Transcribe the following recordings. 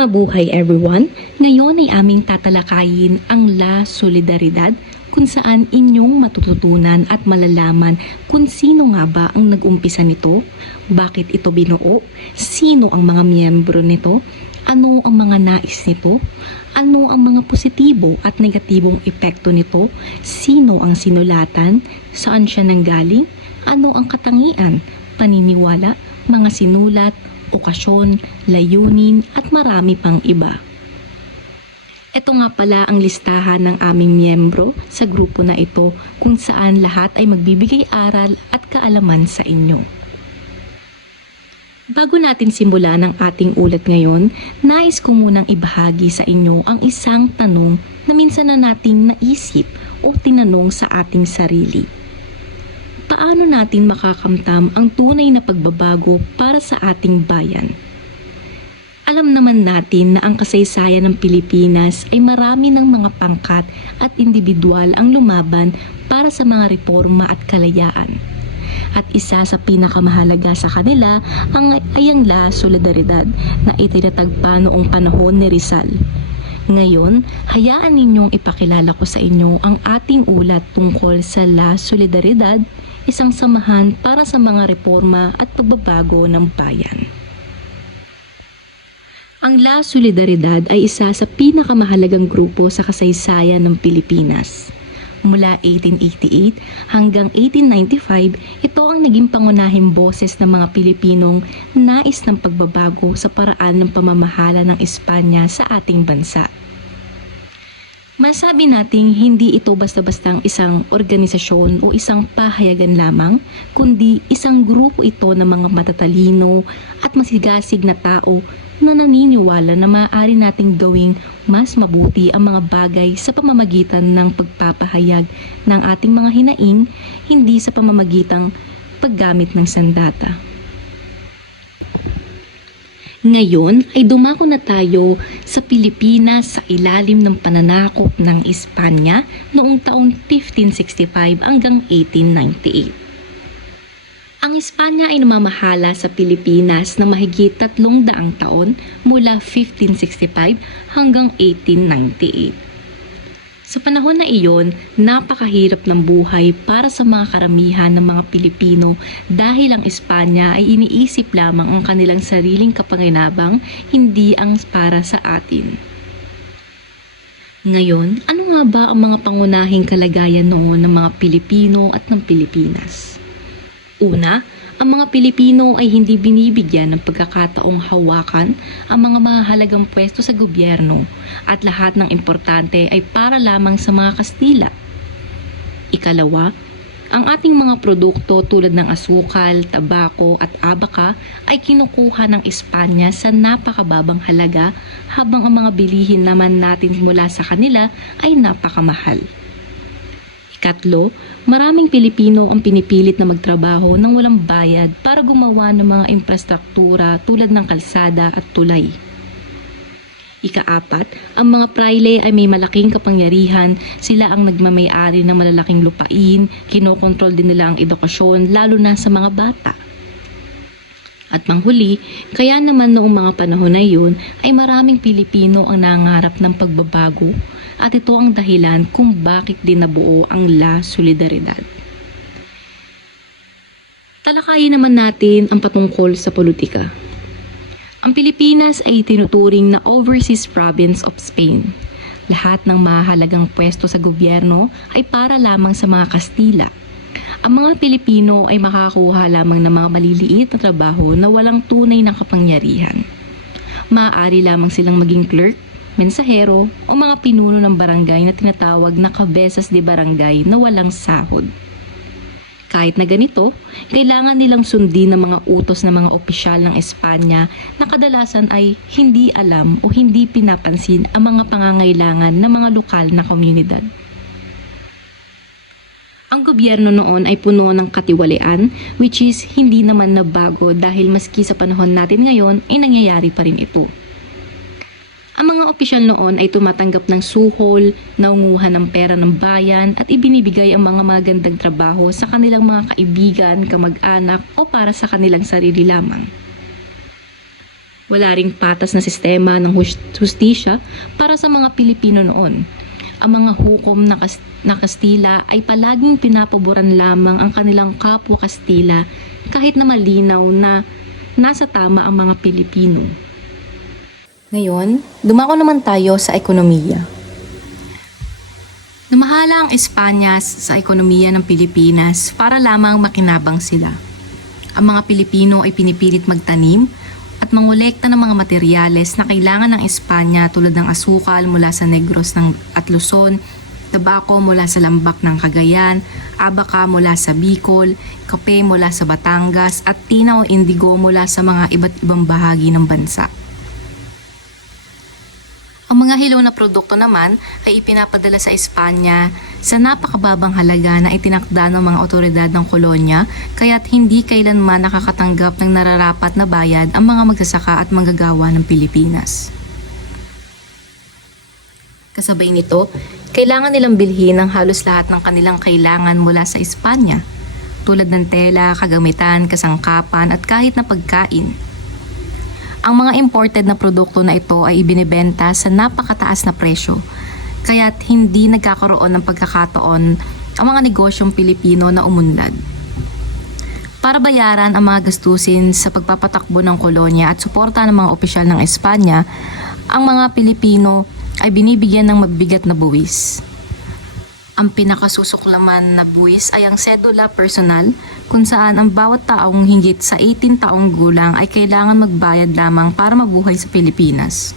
Mabuhay everyone! Ngayon ay aming tatalakayin ang La Solidaridad kung saan inyong matututunan at malalaman kung sino nga ba ang nag-umpisa nito, bakit ito binuo, sino ang mga miyembro nito, ano ang mga nais nito, ano ang mga positibo at negatibong epekto nito, sino ang sinulatan, saan siya nanggaling, ano ang katangian, paniniwala, mga sinulat, okasyon, layunin at marami pang iba. Ito nga pala ang listahan ng aming miyembro sa grupo na ito kung saan lahat ay magbibigay aral at kaalaman sa inyo. Bago natin simulan ang ating ulat ngayon, nais ko munang ibahagi sa inyo ang isang tanong na minsan na nating naisip o tinanong sa ating sarili. Paano natin makakamtam ang tunay na pagbabago para sa ating bayan? Alam naman natin na ang kasaysayan ng Pilipinas ay marami ng mga pangkat at individual ang lumaban para sa mga reforma at kalayaan. At isa sa pinakamahalaga sa kanila ay ang La Solidaridad na itinatagpa noong panahon ni Rizal. Ngayon, hayaan ninyong ipakilala ko sa inyo ang ating ulat tungkol sa La Solidaridad, isang samahan para sa mga reforma at pagbabago ng bayan. Ang La Solidaridad ay isa sa pinakamahalagang grupo sa kasaysayan ng Pilipinas. Mula 1888 hanggang 1895, ito ang naging pangunahing boses ng mga Pilipinong nais ng pagbabago sa paraan ng pamamahala ng Espanya sa ating bansa. Masabi nating hindi ito basta-bastang isang organisasyon o isang pahayagan lamang, kundi isang grupo ito ng mga matatalino at masigasig na tao na naniniwala na maaari nating gawing mas mabuti ang mga bagay sa pamamagitan ng pagpapahayag ng ating mga hinaing, hindi sa pamamagitang paggamit ng sandata. Ngayon ay dumako na tayo sa Pilipinas sa ilalim ng pananakop ng Espanya noong taong 1565 hanggang 1898. Ang Espanya ay namamahala sa Pilipinas na mahigit 300 taon mula 1565 hanggang 1898. Sa panahon na iyon, napakahirap ng buhay para sa mga karamihan ng mga Pilipino dahil ang Espanya ay iniisip lamang ang kanilang sariling kapanginabang, hindi ang para sa atin. Ngayon, ano nga ba ang mga pangunahing kalagayan noon ng mga Pilipino at ng Pilipinas? Una, ang mga Pilipino ay hindi binibigyan ng pagkakataong hawakan ang mga mahalagang pwesto sa gobyerno at lahat ng importante ay para lamang sa mga Kastila. Ikalawa, ang ating mga produkto tulad ng asukal, tabako at abaka ay kinukuha ng Espanya sa napakababang halaga habang ang mga bilihin naman natin mula sa kanila ay napakamahal. Ikatlo, maraming Pilipino ang pinipilit na magtrabaho ng walang bayad para gumawa ng mga infrastruktura tulad ng kalsada at tulay. Ikaapat, ang mga praile ay may malaking kapangyarihan, sila ang nagmamay-ari ng malalaking lupain, kinokontrol din nila ang edukasyon lalo na sa mga bata. At panghuli, kaya naman noong mga panahon na iyon ay maraming Pilipino ang nangarap ng pagbabago at ito ang dahilan kung bakit din nabuo ang La Solidaridad. Talakayin naman natin ang patungkol sa politika. Ang Pilipinas ay tinuturing na overseas province of Spain. Lahat ng mahalagang pwesto sa gobyerno ay para lamang sa mga Kastila. Ang mga Pilipino ay makakuha lamang ng mga maliliit na trabaho na walang tunay na kapangyarihan. Maaari lamang silang maging clerk, mensahero o mga pinuno ng barangay na tinatawag na cabezas de barangay na walang sahod. Kahit na ganito, kailangan nilang sundin ng mga utos ng mga opisyal ng Espanya na kadalasan ay hindi alam o hindi pinapansin ang mga pangangailangan ng mga lokal na komunidad. Ang gobyerno noon ay puno ng katiwalian, which is hindi naman nabago dahil maski sa panahon natin ngayon ay nangyayari pa rin ito. Ang mga opisyal noon ay tumatanggap ng suhol, naunguhan ng pera ng bayan at ibinibigay ang mga magandang trabaho sa kanilang mga kaibigan, kamag-anak o para sa kanilang sarili lamang. Wala ring patas na sistema ng hustisya para sa mga Pilipino noon. Ang mga hukom na Kastila ay palaging pinapaboran lamang ang kanilang kapwa Kastila kahit na malinaw na nasa tama ang mga Pilipino. Ngayon, dumako naman tayo sa ekonomiya. Namahala ang Espanya sa ekonomiya ng Pilipinas para lamang makinabang sila. Ang mga Pilipino ay pinipilit magtanim at mangolekta ng mga materyales na kailangan ng Espanya tulad ng asukal mula sa Negros at Luzon, tabako mula sa Lambak ng Cagayan, abaka mula sa Bicol, kape mula sa Batangas at tinaw o indigo mula sa mga iba't ibang bahagi ng bansa. Ang mga hilaw na produkto naman ay ipinapadala sa Espanya sa napakababang halaga na itinakda ng mga otoridad ng kolonya, kaya't hindi kailanman nakakatanggap ng nararapat na bayad ang mga magsasaka at manggagawa ng Pilipinas. Kasabay nito, kailangan nilang bilhin ang halos lahat ng kanilang kailangan mula sa Espanya, tulad ng tela, kagamitan, kasangkapan at kahit na pagkain. Ang mga imported na produkto na ito ay ibinebenta sa napakataas na presyo, kaya't hindi nagkakaroon ng pagkakataon ang mga negosyong Pilipino na umunlad. Para bayaran ang mga gastusin sa pagpapatakbo ng kolonya at suporta ng mga opisyal ng Espanya, ang mga Pilipino ay binibigyan ng mabibigat na buwis. Ang pinakasusuklaman na buwis ay ang sedula personal, kung saan ang bawat taong higit sa 18 taong gulang ay kailangan magbayad lamang para mabuhay sa Pilipinas.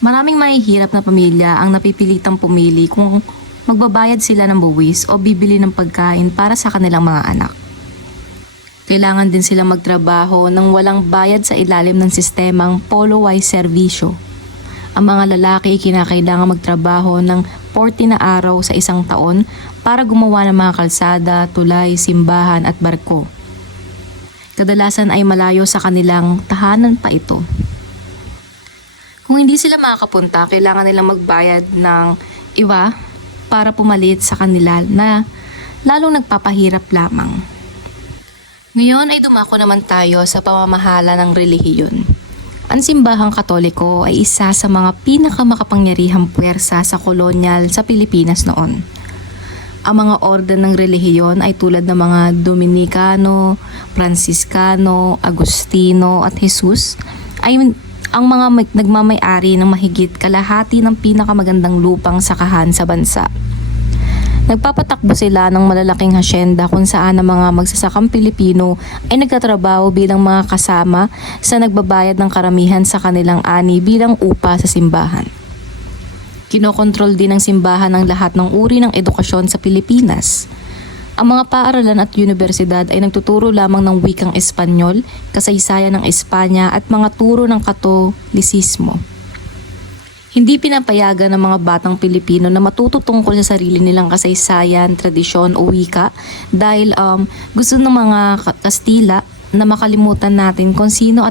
Maraming mahihirap na pamilya ang napipilitang pumili kung magbabayad sila ng buwis o bibili ng pagkain para sa kanilang mga anak. Kailangan din sila magtrabaho ng walang bayad sa ilalim ng sistemang polo-wise servisyo. Ang mga lalaki kinakailangan magtrabaho ng 40 na araw sa isang taon para gumawa ng mga kalsada, tulay, simbahan at barko. Kadalasan ay malayo sa kanilang tahanan pa ito. Kung hindi sila makakapunta, kailangan nilang magbayad ng iba para pumalit sa kanila na lalong nagpapahirap lamang. Ngayon ay dumako naman tayo sa pamamahala ng relihiyon. Ang simbahang Katoliko ay isa sa mga pinakamakapangyarihang puwersa sa kolonyal sa Pilipinas noon. Ang mga orden ng relihiyon ay tulad ng mga Dominicano, Franciscano, Agustino at Jesus ay ang mga nagmamay-ari ng mahigit kalahati ng pinakamagandang lupang sakahan sa bansa. Nagpapatakbo sila ng malalaking hasyenda kung saan ang mga magsasakang Pilipino ay nagtatrabaho bilang mga kasama sa nagbabayad ng karamihan sa kanilang ani bilang upa sa simbahan. Kinokontrol din ng simbahan ang lahat ng uri ng edukasyon sa Pilipinas. Ang mga paaralan at universidad ay nagtuturo lamang ng wikang Espanyol, kasaysayan ng Espanya at mga turo ng Katolisismo. Hindi pinapayagan ng mga batang Pilipino na matuto tungkol sa sarili nilang kasaysayan, tradisyon o wika dahil gusto ng mga Kastila na makalimutan natin kung sino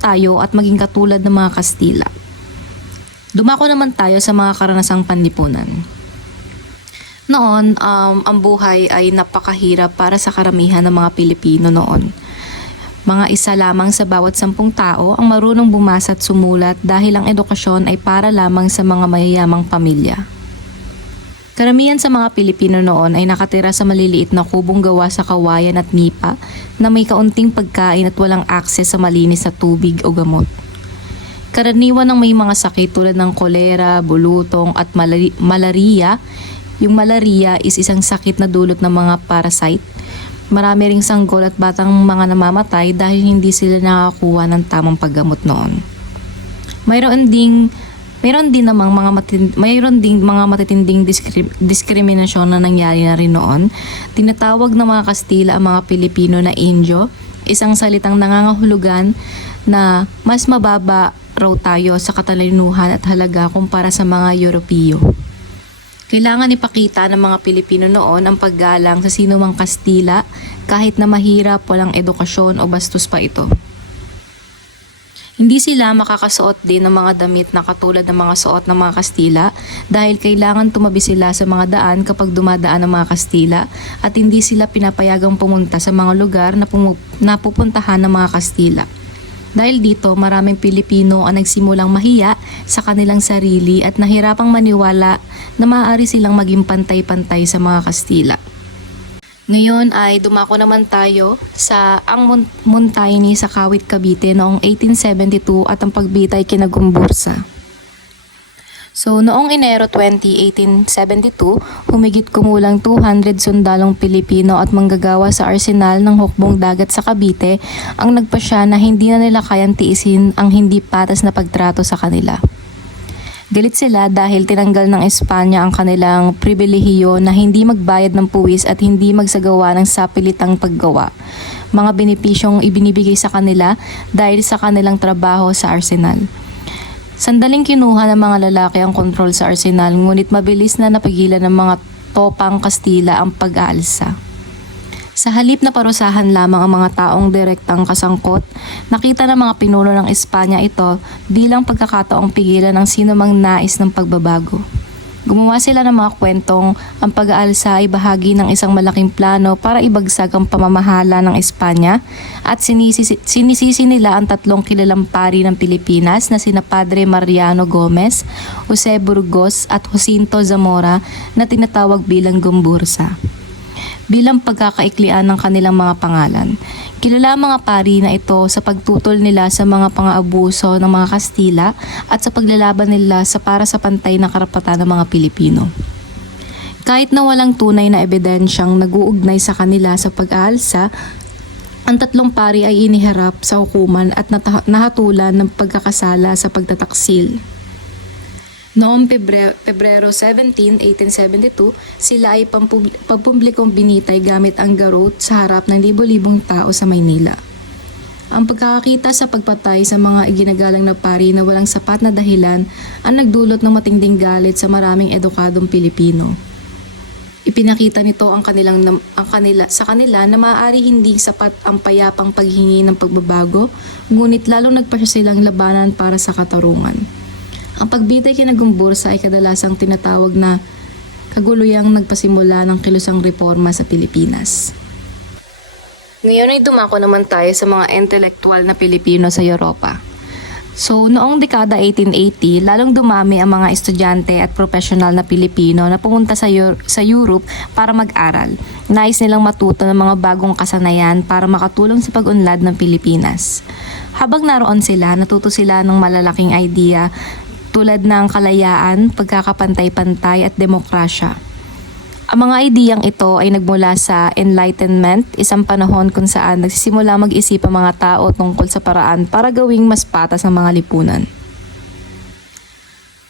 tayo at maging katulad ng mga Kastila. Dumako naman tayo sa mga karanasang panlipunan. Noon, ang buhay ay napakahirap para sa karamihan ng mga Pilipino noon. Mga isa lamang sa bawat 10 tao ang marunong bumasa at sumulat dahil ang edukasyon ay para lamang sa mga mayayamang pamilya. Karamihan sa mga Pilipino noon ay nakatira sa maliliit na kubong gawa sa kawayan at nipa na may kaunting pagkain at walang akses sa malinis na tubig o gamot. Karaniwan ng may mga sakit tulad ng kolera, bulutong at malaria. Yung malaria is isang sakit na dulot ng mga parasite. Marami ring sanggol at batang mga namamatay dahil hindi sila nakakuha ng tamang paggamot noon. Mayroon ding mga matitinding diskriminasyon na nangyari na rin noon. Tinatawag ng mga Kastila ang mga Pilipino na Indio, isang salitang nangangahulugan na mas mababa raw tayo sa katalinuhan at halaga kumpara sa mga Europeo. Kailangan ipakita ng mga Pilipino noon ang paggalang sa sino mang Kastila kahit na mahirap, walang edukasyon o bastos pa ito. Hindi sila makakasuot din ng mga damit na katulad ng mga suot ng mga Kastila dahil kailangan tumabi sila sa mga daan kapag dumadaan ng mga Kastila at hindi sila pinapayagang pumunta sa mga lugar na pupuntahan ng mga Kastila. Dahil dito, maraming Pilipino ang nagsimulang mahiya sa kanilang sarili at nahirapang maniwala na maaari silang maging pantay-pantay sa mga Kastila. Ngayon ay dumako naman tayo sa ang Montayni sa Kawit, Cavite noong 1872 at ang pagbita ay kinagumbursa. So, noong Enero 20, 1872, humigit kumulang 200 sundalong Pilipino at manggagawa sa arsenal ng hukbong dagat sa Cavite ang nagpasya na hindi na nila kayang tiisin ang hindi patas na pagtrato sa kanila. Galit sila dahil tinanggal ng Espanya ang kanilang pribilehiyo na hindi magbayad ng puwis at hindi magsagawa ng sapilitang paggawa, mga benepisyong ibinibigay sa kanila dahil sa kanilang trabaho sa arsenal. Sandaling kinuha ng mga lalaki ang kontrol sa arsenal, ngunit mabilis na napigilan ng mga topang Kastila ang pag-aalsa. Sa halip na parusahan lamang ang mga taong direktang kasangkot, nakita ng mga pinuno ng Espanya ito bilang pagkakataong pigilan ang sinumang nais ng pagbabago. Gumawa sila ng mga kwentong ang pag-aalsa ay bahagi ng isang malaking plano para ibagsag ang pamamahala ng Espanya at sinisisi nila ang tatlong kilalang pari ng Pilipinas na sina Padre Mariano Gomez, Jose Burgos at Jacinto Zamora na tinatawag bilang Gumbursa, bilang pagkakaiklian ng kanilang mga pangalan. Kilala ang mga pari na ito sa pagtutol nila sa mga pang-aabuso ng mga Kastila at sa paglalaban nila para sa pantay na karapatan ng mga Pilipino. Kahit na walang tunay na ebidensyang nag-uugnay sa kanila sa pag-aalsa, ang tatlong pari ay iniharap sa hukuman at nahatulan ng pagkakasala sa pagtataksil. Noong Pebrero 17, 1872, sila ay pampublikong binitay gamit ang garrote sa harap ng libo-libong tao sa Maynila. Ang pagkakakita sa pagpatay sa mga iginagalang na pari na walang sapat na dahilan ang nagdulot ng matinding galit sa maraming edukadong Pilipino. Ipinakita nito sa kanila na maaari hindi sapat ang payapang paghingi ng pagbabago, ngunit lalong nagpasya silang labanan para sa katarungan. Ang pagbitay kinagumbursa ay kadalasang tinatawag na kaguluyang nagpasimula ng kilusang reforma sa Pilipinas. Ngayon ay dumako naman tayo sa mga intelektual na Pilipino sa Europa. So, noong dekada 1880, lalong dumami ang mga estudyante at profesional na Pilipino na pumunta sa Europe para mag-aral. Nais nilang matuto ng mga bagong kasanayan para makatulong sa pag-unlad ng Pilipinas. Habang naroon sila, natuto sila ng malalaking idea tulad ng kalayaan, pagkakapantay-pantay at demokrasya. Ang mga ideyang ito ay nagmula sa Enlightenment, isang panahon kung saan nagsisimula mag-isip ang mga tao tungkol sa paraan para gawing mas patas ang mga lipunan.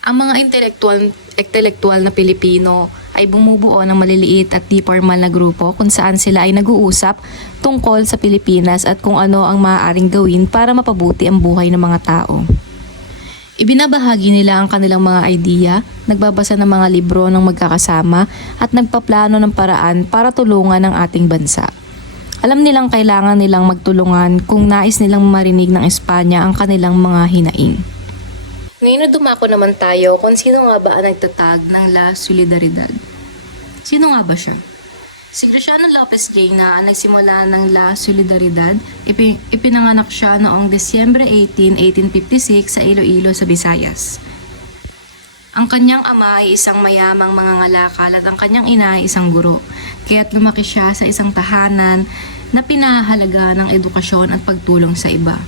Ang mga intelektual na Pilipino ay bumubuo ng maliliit at di formal na grupo kung saan sila ay nag-uusap tungkol sa Pilipinas at kung ano ang maaaring gawin para mapabuti ang buhay ng mga tao. Ibinabahagi nila ang kanilang mga idea, nagbabasa ng mga libro ng magkakasama at nagpaplano ng paraan para tulungan ang ating bansa. Alam nilang kailangan nilang magtulungan kung nais nilang marinig ng Espanya ang kanilang mga hinaing. Ngayon dumako naman tayo kung sino nga ba ang nagtatag ng La Solidaridad. Sino nga ba siya? Si Graciano Lopez Jaena ang nagsimula ng La Solidaridad. Ipinanganak siya noong Desyembre 18, 1856 sa Iloilo sa Visayas. Ang kanyang ama ay isang mayamang mangangalakal at ang kanyang ina ay isang guro. Kaya't lumaki siya sa isang tahanan na pinahalaga ng edukasyon at pagtulong sa iba.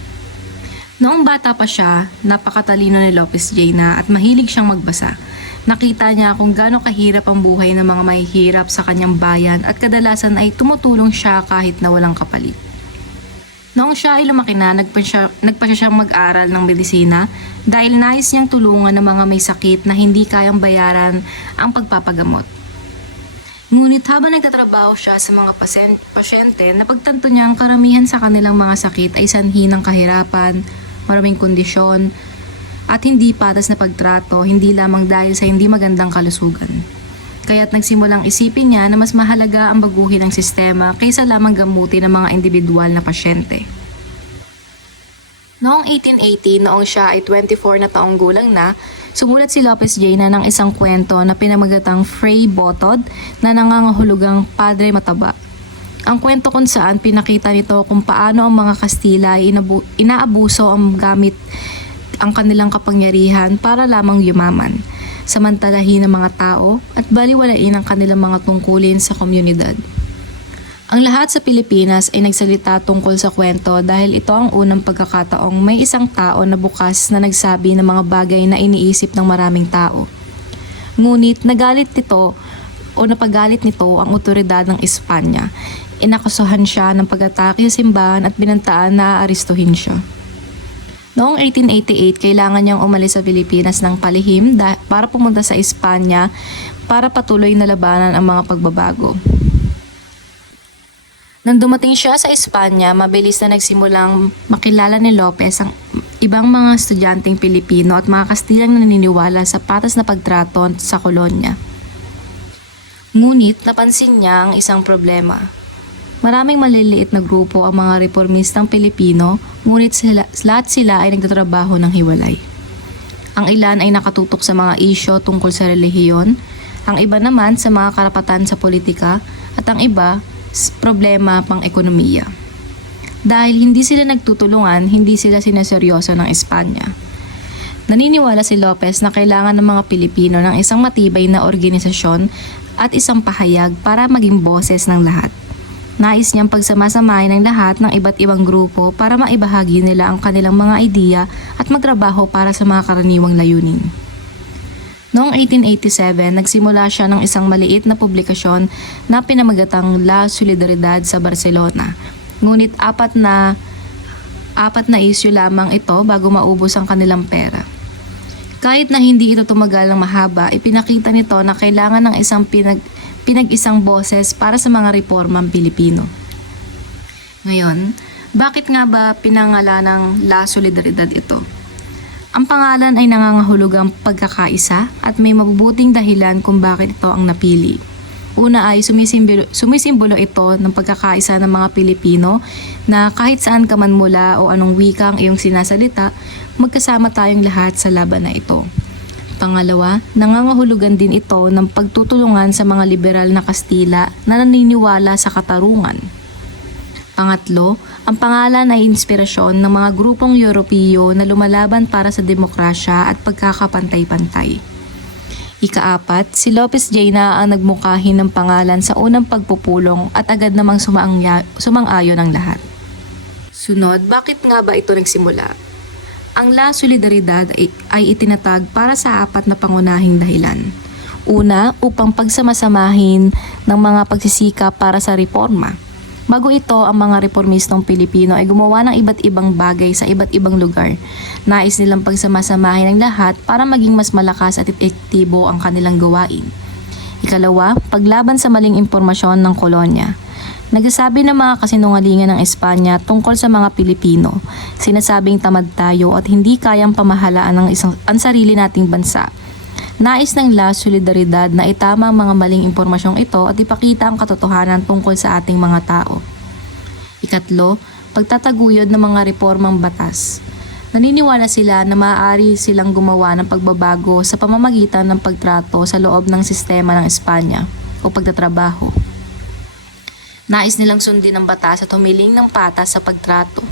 Noong bata pa siya, napakatalino ni Lopez Jaena at mahilig siyang magbasa. Nakita niya kung gaano kahirap ang buhay ng mga mahihirap sa kanyang bayan at kadalasan ay tumutulong siya kahit na walang kapalit. Noong siya ay lumaki na, nagpasya siyang mag-aral ng medisina dahil nais niyang tulungan ng mga may sakit na hindi kayang bayaran ang pagpapagamot. Ngunit habang nagtatrabaho siya sa mga pasyente, napagtanto niya ang karamihan sa kanilang mga sakit ay sanhi ng kahirapan, maraming kondisyon, at hindi patas na pagtrato, hindi lamang dahil sa hindi magandang kalusugan. Kaya't nagsimulang isipin niya na mas mahalaga ang baguhin ng sistema kaysa lamang gamutin ng mga individual na pasyente. Noong 1880, noong siya ay 24 na taong gulang na, sumulat si Lopez Jaena ng isang kwento na pinamagatang Fray Botod na nangangahulugang Padre Mataba. Ang kwento kung saan pinakita nito kung paano ang mga Kastila ay inaabuso ang gamit ang kanilang kapangyarihan para lamang yumaman, samantalahin ng mga tao at baliwalain ang kanilang mga tungkulin sa komunidad. Ang lahat sa Pilipinas ay nagsalita tungkol sa kwento dahil ito ang unang pagkakataong may isang tao na bukas na nagsabi ng mga bagay na iniisip ng maraming tao. Ngunit napagalit nito ang otoridad ng Espanya. Inakusahan siya ng pag-atake sa simbahan at binantaan na aaristuhin siya. Noong 1888, kailangan niyang umalis sa Pilipinas ng palihim para pumunta sa Espanya para patuloy na labanan ang mga pagbabago. Nang dumating siya sa Espanya, mabilis na nagsimulang makilala ni Lopez ang ibang mga estudyanteng Pilipino at mga Kastilang naniniwala sa patas na pagtrato sa kolonya. Ngunit napansin niya ang isang problema. Maraming maliliit na grupo ang mga reformistang Pilipino, ngunit lahat sila ay nagtatrabaho ng hiwalay. Ang ilan ay nakatutok sa mga isyo tungkol sa relihiyon, ang iba naman sa mga karapatan sa politika, at ang iba problema pang ekonomiya. Dahil hindi sila nagtutulungan, hindi sila sineseryoso ng Espanya. Naniniwala si Lopez na kailangan ng mga Pilipino ng isang matibay na organisasyon at isang pahayag para maging boses ng lahat. Nais niyang pagsamasamahin ng lahat ng iba't ibang grupo para maibahagi nila ang kanilang mga ideya at magtrabaho para sa mga karaniwang layunin. Noong 1887, nagsimula siya ng isang maliit na publikasyon na pinamagatang La Solidaridad sa Barcelona. Ngunit apat na issue lamang ito bago maubos ang kanilang pera. Kahit na hindi ito tumagal ng mahaba, ipinakita nito na kailangan ng isang pinag-isang boses para sa mga reformang Pilipino. Ngayon, bakit nga ba pinangalan ng La Solidaridad ito? Ang pangalan ay nangangahulugang pagkakaisa at may mabubuting dahilan kung bakit ito ang napili. Una ay sumisimbolo ito ng pagkakaisa ng mga Pilipino na kahit saan ka man mula o anong wika ang iyong sinasalita, magkasama tayong lahat sa laban na ito. Pangalawa, nangangahulugan din ito ng pagtutulungan sa mga liberal na Kastila na naniniwala sa katarungan. Pangatlo, ang pangalan ay inspirasyon ng mga grupong Europeo na lumalaban para sa demokrasya at pagkakapantay-pantay. Ikaapat, si Lopez Jaena ang nagmungkahi ng pangalan sa unang pagpupulong at agad namang sumang-ayon ang lahat. Sunod, bakit nga ba ito nagsimula? Ang La Solidaridad ay itinatag para sa apat na pangunahing dahilan. Una, upang pagsamasamahin ng mga pagsisikap para sa reforma. Bago ito, ang mga reformistong Pilipino ay gumawa ng iba't ibang bagay sa iba't ibang lugar. Nais nilang pagsamasamahin ang lahat para maging mas malakas at epektibo ang kanilang gawain. Ikalawa, paglaban sa maling impormasyon ng kolonya. Nagsasabi ng mga kasinungalingan ng Espanya tungkol sa mga Pilipino. Sinasabing tamad tayo at hindi kayang pamahalaan ang sarili nating bansa. Nais ng La Solidaridad na itama ang mga maling impormasyong ito at ipakita ang katotohanan tungkol sa ating mga tao. Ikatlo, pagtataguyod ng mga reformang batas. Naniniwala sila na maaari silang gumawa ng pagbabago sa pamamagitan ng pagtrato sa loob ng sistema ng Espanya o pagtatrabaho. Nais nilang sundin ang batas at humiling ng patas sa pagtrato.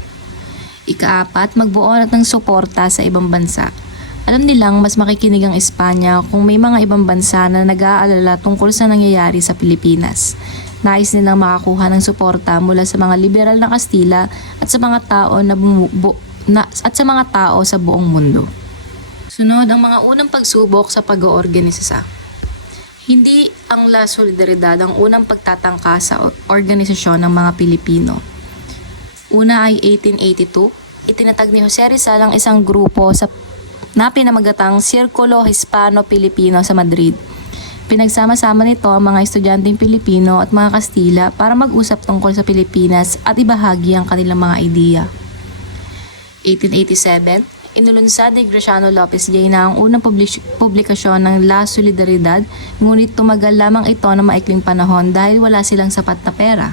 Ikaapat, magbuo ng suporta sa ibang bansa. Alam nilang mas makikinig ang Espanya kung may mga ibang bansa na nag-aalala tungkol sa nangyayari sa Pilipinas. Nais nilang makakuha ng suporta mula sa mga liberal na Kastila at sa mga tao sa buong mundo. Sunod ang mga unang pagsubok sa pag-oorganisa. Hindi ang La Solidaridad ang unang pagtatangka sa organisasyon ng mga Pilipino. Una ay 1882, itinatag ni Jose Rizal ang isang grupo na pinamagatang Sirkulo Hispano-Pilipino sa Madrid. Pinagsama-sama nito ang mga estudyanteng Pilipino at mga Kastila para mag-usap tungkol sa Pilipinas at ibahagi ang kanilang mga ideya. 1887, inulunsad ni Graciano Lopez Jaena ang unang publikasyon ng La Solidaridad, ngunit tumagal lamang ito ng maikling panahon dahil wala silang sapat na pera.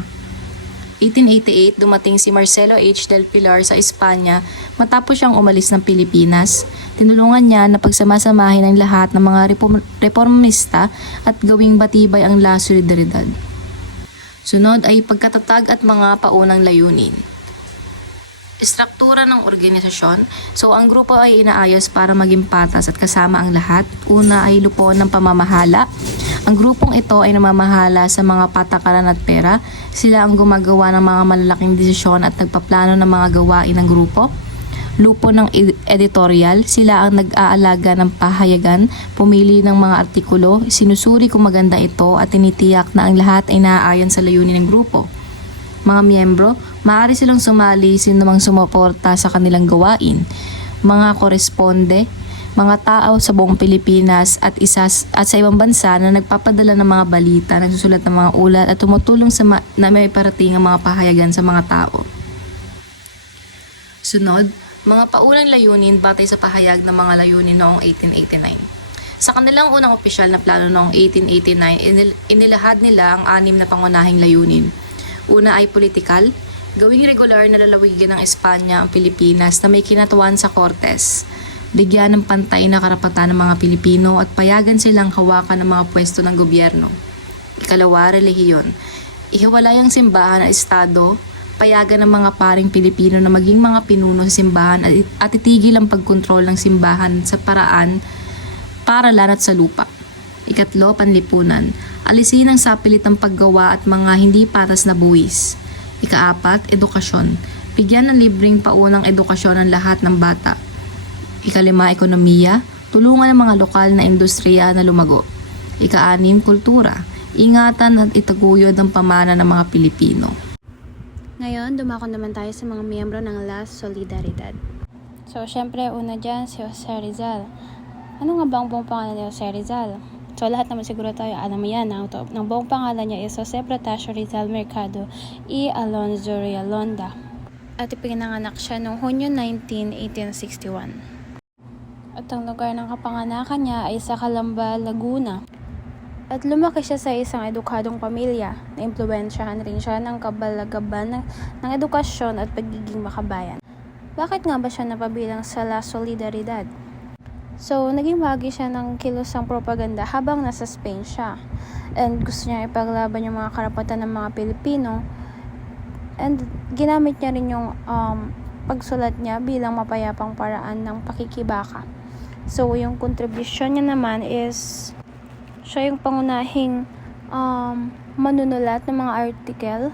1888, dumating si Marcelo H. del Pilar sa Espanya matapos siyang umalis ng Pilipinas. Tinulungan niya na pagsamasamahin ang lahat ng mga reformista at gawing batibay ang La Solidaridad. Sunod ay pagkatatag at mga paunang layunin. Istruktura ng organisasyon. So, ang grupo ay inaayos para maging patas at kasama ang lahat. Una ay lupon ng pamamahala. Ang grupong ito ay namamahala sa mga patakaran at pera. Sila ang gumagawa ng mga malalaking desisyon at nagpaplano ng mga gawain ng grupo. Lupo ng editorial, sila ang nag-aalaga ng pahayagan, pumili ng mga artikulo, sinusuri kung maganda ito at tinitiyak na ang lahat ay naaayon sa layunin ng grupo. Mga miyembro, maaari silang sumali sino mang sumuporta sa kanilang gawain. Mga koresponde, mga tao sa buong Pilipinas at sa ibang bansa na nagpapadala ng mga balita, nagsusulat ng mga ulat at tumutulong na may parating ang mga pahayagan sa mga tao. Sunod, mga paunang layunin batay sa pahayag ng mga layunin noong 1889. Sa kanilang unang opisyal na plano noong 1889, inilahad nila ang 6 na pangunahing layunin. Una ay politikal, gawing regular na lalawigan ng Espanya ang Pilipinas na may kinatuan sa Cortes, bigyan ng pantay na karapatan ng mga Pilipino at payagan silang hawakan ng mga pwesto ng gobyerno. Ikalawa, relihiyon, ihiwalay ang simbahan at estado, payagan ng mga paring Pilipino na maging mga pinuno sa simbahan at itigil ang pagkontrol ng simbahan sa paraan, paralan at sa lupa. Ikatlo, panlipunan, alisin ang sapilitang paggawa at mga hindi patas na buwis. Ikaapat, edukasyon, bigyan ng libreng paunang edukasyon ang lahat ng bata. Ikalima, ekonomiya, tulungan ang mga lokal na industriya na lumago. Ika-6, kultura, ingatan at itaguyod ang pamana ng mga Pilipino. Ngayon, dumako naman tayo sa mga miyembro ng La Solidaridad. So, syempre, una dyan si Jose Rizal. Ano nga ba ang buong pangalan ni Jose Rizal? So, lahat naman siguro tayo alam mo yan. Ang buong pangalan niya is Jose Protasio Rizal Mercado y Alonzo Realonda. At ipinanganak siya noong Hunyo 19, 1861. At ang lugar ng kapanganakan niya ay sa Calamba, Laguna. At lumaki siya sa isang edukadong pamilya. Naimpluwensyahan rin siya ng kabalagaban ng edukasyon at pagiging makabayan. Bakit nga ba siya napabilang sa La Solidaridad? So, naging bahagi siya ng kilusang propaganda habang nasa Spain siya. And gusto niya ipaglaban yung mga karapatan ng mga Pilipino. And ginamit niya rin yung pagsulat niya bilang mapayapang paraan ng pakikibaka. So, yung kontribusyon niya naman is siya yung pangunahing manunulat ng mga article.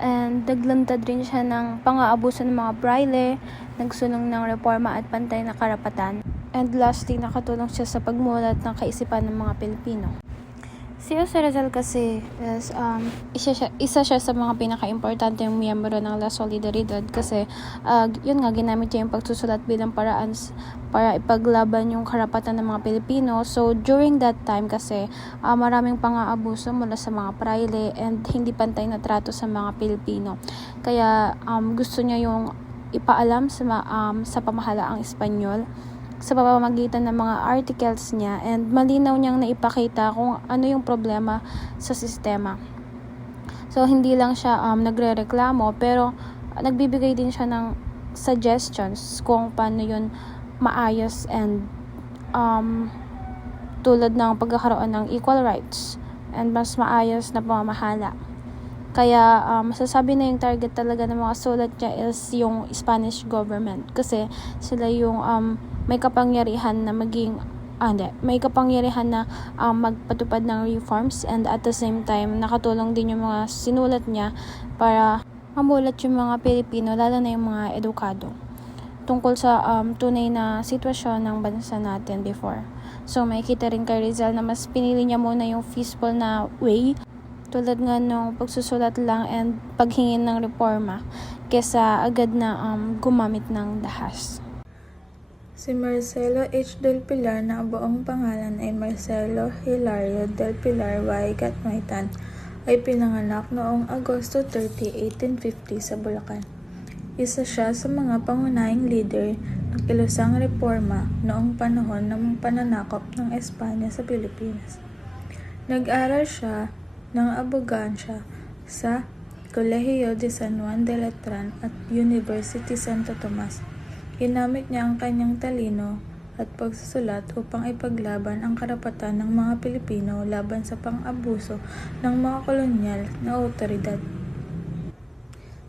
And naglantad rin siya ng pang-aabuso ng mga braille, nagsulong ng reforma at pantay na karapatan. And lastly, nakatulong siya sa pagmulat ng kaisipan ng mga Pilipino. Si Jose Rizal kasi is, isa siya sa mga pinaka-importante yung miyembro ng La Solidaridad kasi yun nga, ginamit niya yung pagsusulat bilang paraan para ipaglaban yung karapatan ng mga Pilipino. So, during that time kasi maraming pang-aabuso mula sa mga praile and hindi pantay na trato sa mga Pilipino. Kaya gusto niya yung ipaalam sa pamahalaang Espanyol sa pamamagitan ng mga articles niya and malinaw niyang naipakita kung ano yung problema sa sistema. So, hindi lang siya nagre-reklamo pero nagbibigay din siya ng suggestions kung paano yun maayos and tulad ng pagkakaroon ng equal rights and mas maayos na pamamahala. Kaya masasabi na yung target talaga ng mga sulat niya is yung Spanish government kasi sila yung may kapangyarihan na magpatupad ng reforms and at the same time nakatulong din yung mga sinulat niya para mamulat yung mga Pilipino lalo na yung mga edukado tungkol sa tunay na sitwasyon ng bansa natin before. So makikita rin kay Rizal na mas pinili niya muna yung peaceful na way tulad nga nung pagsusulat lang and paghingin ng reforma kesa agad na gumamit ng dahas. Si Marcelo H. del Pilar na ang buong pangalan ay Marcelo Hilario del Pilar y Gatmaitan ay pinanganak noong Agosto 30, 1850 sa Bulacan. Isa siya sa mga pangunahing leader ng kilusang reforma noong panahon ng pananakop ng Espanya sa Pilipinas. Nag-aral siya ng abogansya sa Colegio de San Juan de Letran at University Santo Tomas. Ginamit niya ang kanyang talino at pagsusulat upang ipaglaban ang karapatan ng mga Pilipino laban sa pang-abuso ng mga kolonyal na otoridad.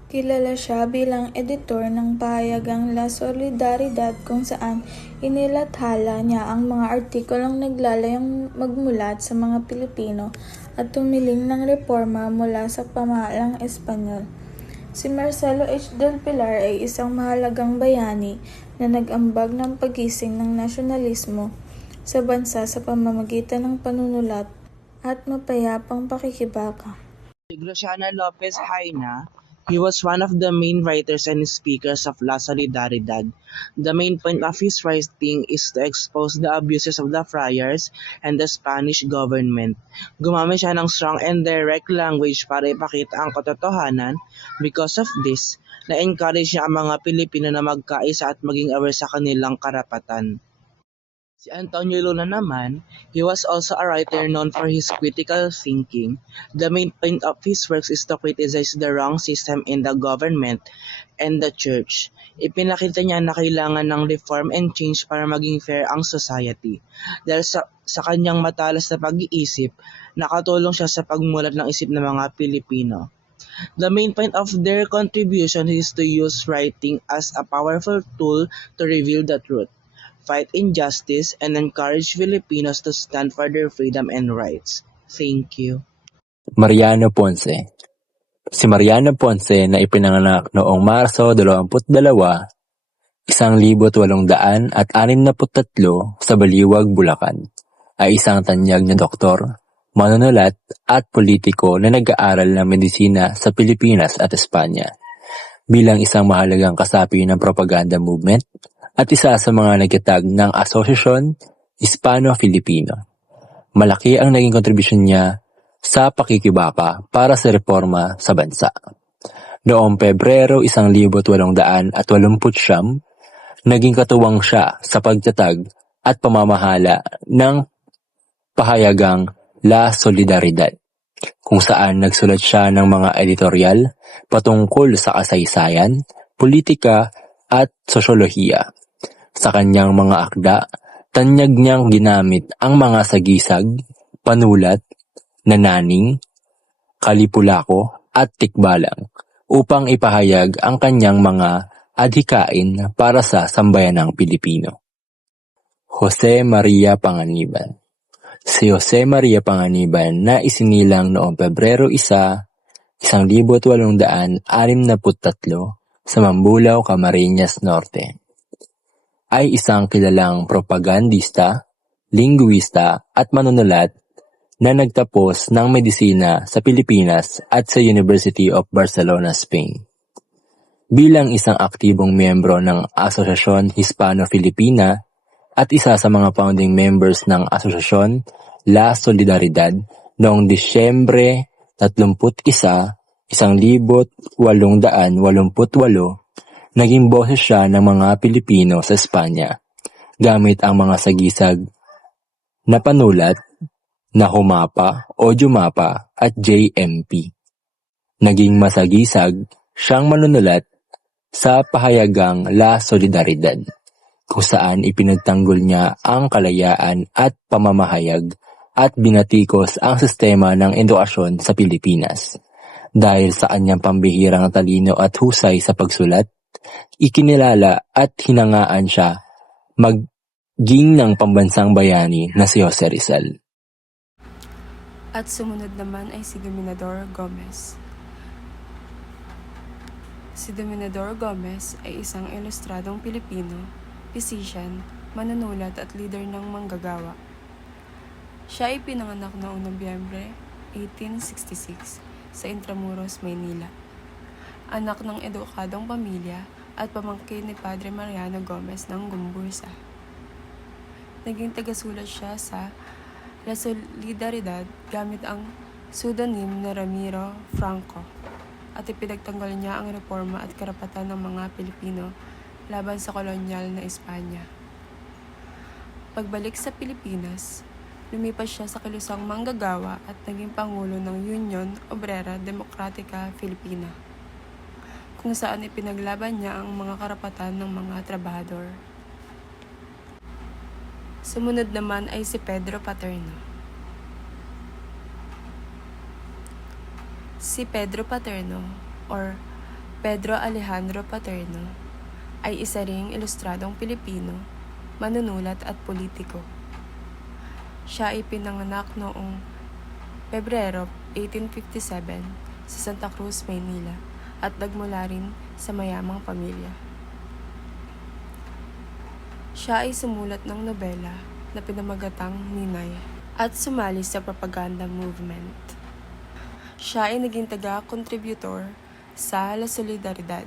Kilala siya bilang editor ng pahayagang La Solidaridad kung saan inilathala niya ang mga artikulong naglalayong magmulat sa mga Pilipino at tumiling ng reforma mula sa pamahalang Espanyol. Si Marcelo H. del Pilar ay isang mahalagang bayani na nag-ambag ng pagising ng nasyonalismo sa bansa sa pamamagitan ng panunulat at mapayapang pakikibaka. Graciano Lopez Haina, he was one of the main writers and speakers of La Solidaridad. The main point of his writing is to expose the abuses of the friars and the Spanish government. Gumamit siya ng strong and direct language para ipakita ang katotohanan. Because of this, na-encourage niya ang mga Pilipino na magkaisa at maging aware sa kanilang karapatan. Si Antonio Luna naman, he was also a writer known for his critical thinking. The main point of his works is to criticize the wrong system in the government and the church. Ipinakita niya na kailangan ng reform and change para maging fair ang society. Dahil sa kanyang matalas na pag-iisip, nakatulong siya sa pagmulat ng isip ng mga Pilipino. The main point of their contribution is to use writing as a powerful tool to reveal the truth, fight injustice, and encourage Filipinos to stand for their freedom and rights. Thank you. Mariano Ponce. Si Mariano Ponce na ipinanganak noong Marso 22, 1863 sa Baliwag, Bulacan, ay isang tanyag na doktor, manunulat at politiko na nag-aaral ng medisina sa Pilipinas at Espanya. Bilang isang mahalagang kasapi ng propaganda movement, at isa sa mga nagtatag ng Asosasyon Hispano-Filipino. Malaki ang naging kontribusyon niya sa pakikibaka para sa reforma sa bansa. Noong Pebrero 1889, naging katuwang siya sa pagtatag at pamamahala ng pahayagang La Solidaridad, kung saan nagsulat siya ng mga editorial patungkol sa kasaysayan, politika at sosyolohiya. Sa kanyang mga akda, tanyag niyang ginamit ang mga sagisag, panulat, nananing, kalipulako at tikbalang upang ipahayag ang kanyang mga adhikain para sa sambayanang Pilipino. Jose Maria Panganiban. Si Jose Maria Panganiban na isinilang noong Pebrero 1, 1863 sa Mambulaw, Camarines Norte, ay isang kilalang propagandista, linguista at manunulat na nagtapos ng medisina sa Pilipinas at sa University of Barcelona, Spain. Bilang isang aktibong miyembro ng Asosasyon Hispano-Filipina at isa sa mga founding members ng Asosasyon La Solidaridad noong Disyembre 31, 1888, naging boses siya ng mga Pilipino sa Espanya gamit ang mga sagisag na panulat na Humapa o Jumapa at JMP. Naging masagisag siyang manunulat sa pahayagang La Solidaridad, kung saan ipinagtanggol niya ang kalayaan at pamamahayag at binatikos ang sistema ng edukasyon sa Pilipinas. Dahil sa kanyang pambihirang talino at husay sa pagsulat, ikinilala at hinangaan siya maging ng pambansang bayani na si Jose Rizal. At sumunod naman ay si Dominador Gomez. Si Dominador Gomez ay isang ilustradong Pilipino, physician, manunulat at leader ng manggagawa. Siya ay pinanganak noong Nobyembre 1866 sa Intramuros, Maynila. Anak ng edukadong pamilya at pamangkin ni Padre Mariano Gomez ng Gumbursa. Naging tagasulat siya sa La Solidaridad gamit ang pseudonym na Ramiro Franco at ipinagtanggol niya ang reforma at karapatan ng mga Pilipino laban sa kolonyal na Espanya. Pagbalik sa Pilipinas, lumipas siya sa kilusang manggagawa at naging pangulo ng Union Obrera Democratica Filipina, kung saan ipinaglaban niya ang mga karapatan ng mga trabahador. Sumunod naman ay si Pedro Paterno. Si Pedro Paterno or Pedro Alejandro Paterno ay isa ring ilustradong Pilipino, manunulat at politiko. Siya ay pinanganak noong Pebrero 1857 sa Santa Cruz, Maynila at nagmula rin sa mayamang pamilya. Siya ay sumulat ng nobela na pinamagatang Ninay at sumali sa propaganda movement. Siya ay naging taga-contributor sa La Solidaridad,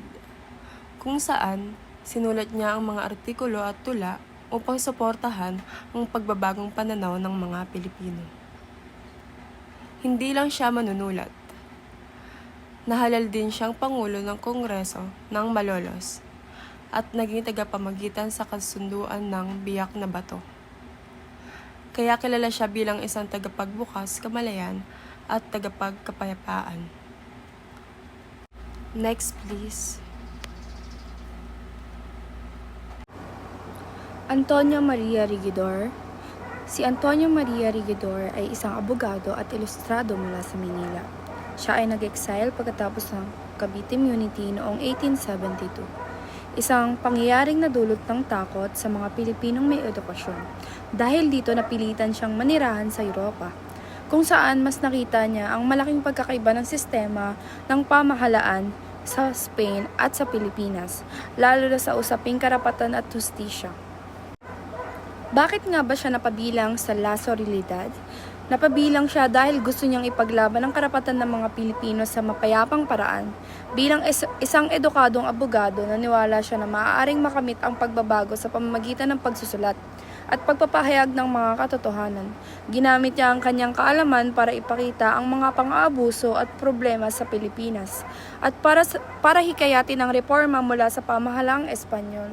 kung saan sinulat niya ang mga artikulo at tula upang suportahan ang pagbabagong pananaw ng mga Pilipino. Hindi lang siya manunulat. Nahalal din siyang Pangulo ng Kongreso ng Malolos at naging tagapamagitan sa kasunduan ng Biak na Bato. Kaya kilala siya bilang isang tagapagbukas kamalayan at tagapagkapayapaan. Next, please. Antonio Maria Regidor. Si Antonio Maria Regidor ay isang abogado at ilustrado mula sa Manila. Siya ay nag-exile pagkatapos ng Cavite Mutiny noong 1872. Isang pangyayaring nadulot ng takot sa mga Pilipinong may edukasyon. Dahil dito napilitan siyang manirahan sa Europa, kung saan mas nakita niya ang malaking pagkakaiba ng sistema ng pamahalaan sa Spain at sa Pilipinas, lalo na sa usaping karapatan at hustisya. Bakit nga ba siya napabilang sa La Solidaridad? Napabilang siya dahil gusto niyang ipaglaban ang karapatan ng mga Pilipino sa mapayapang paraan. Bilang isang edukadong abogado, naniwala siya na maaaring makamit ang pagbabago sa pamamagitan ng pagsusulat at pagpapahayag ng mga katotohanan. Ginamit niya ang kanyang kaalaman para ipakita ang mga pang-aabuso at problema sa Pilipinas at para hikayatin ang reforma mula sa pamahalaang Espanyol.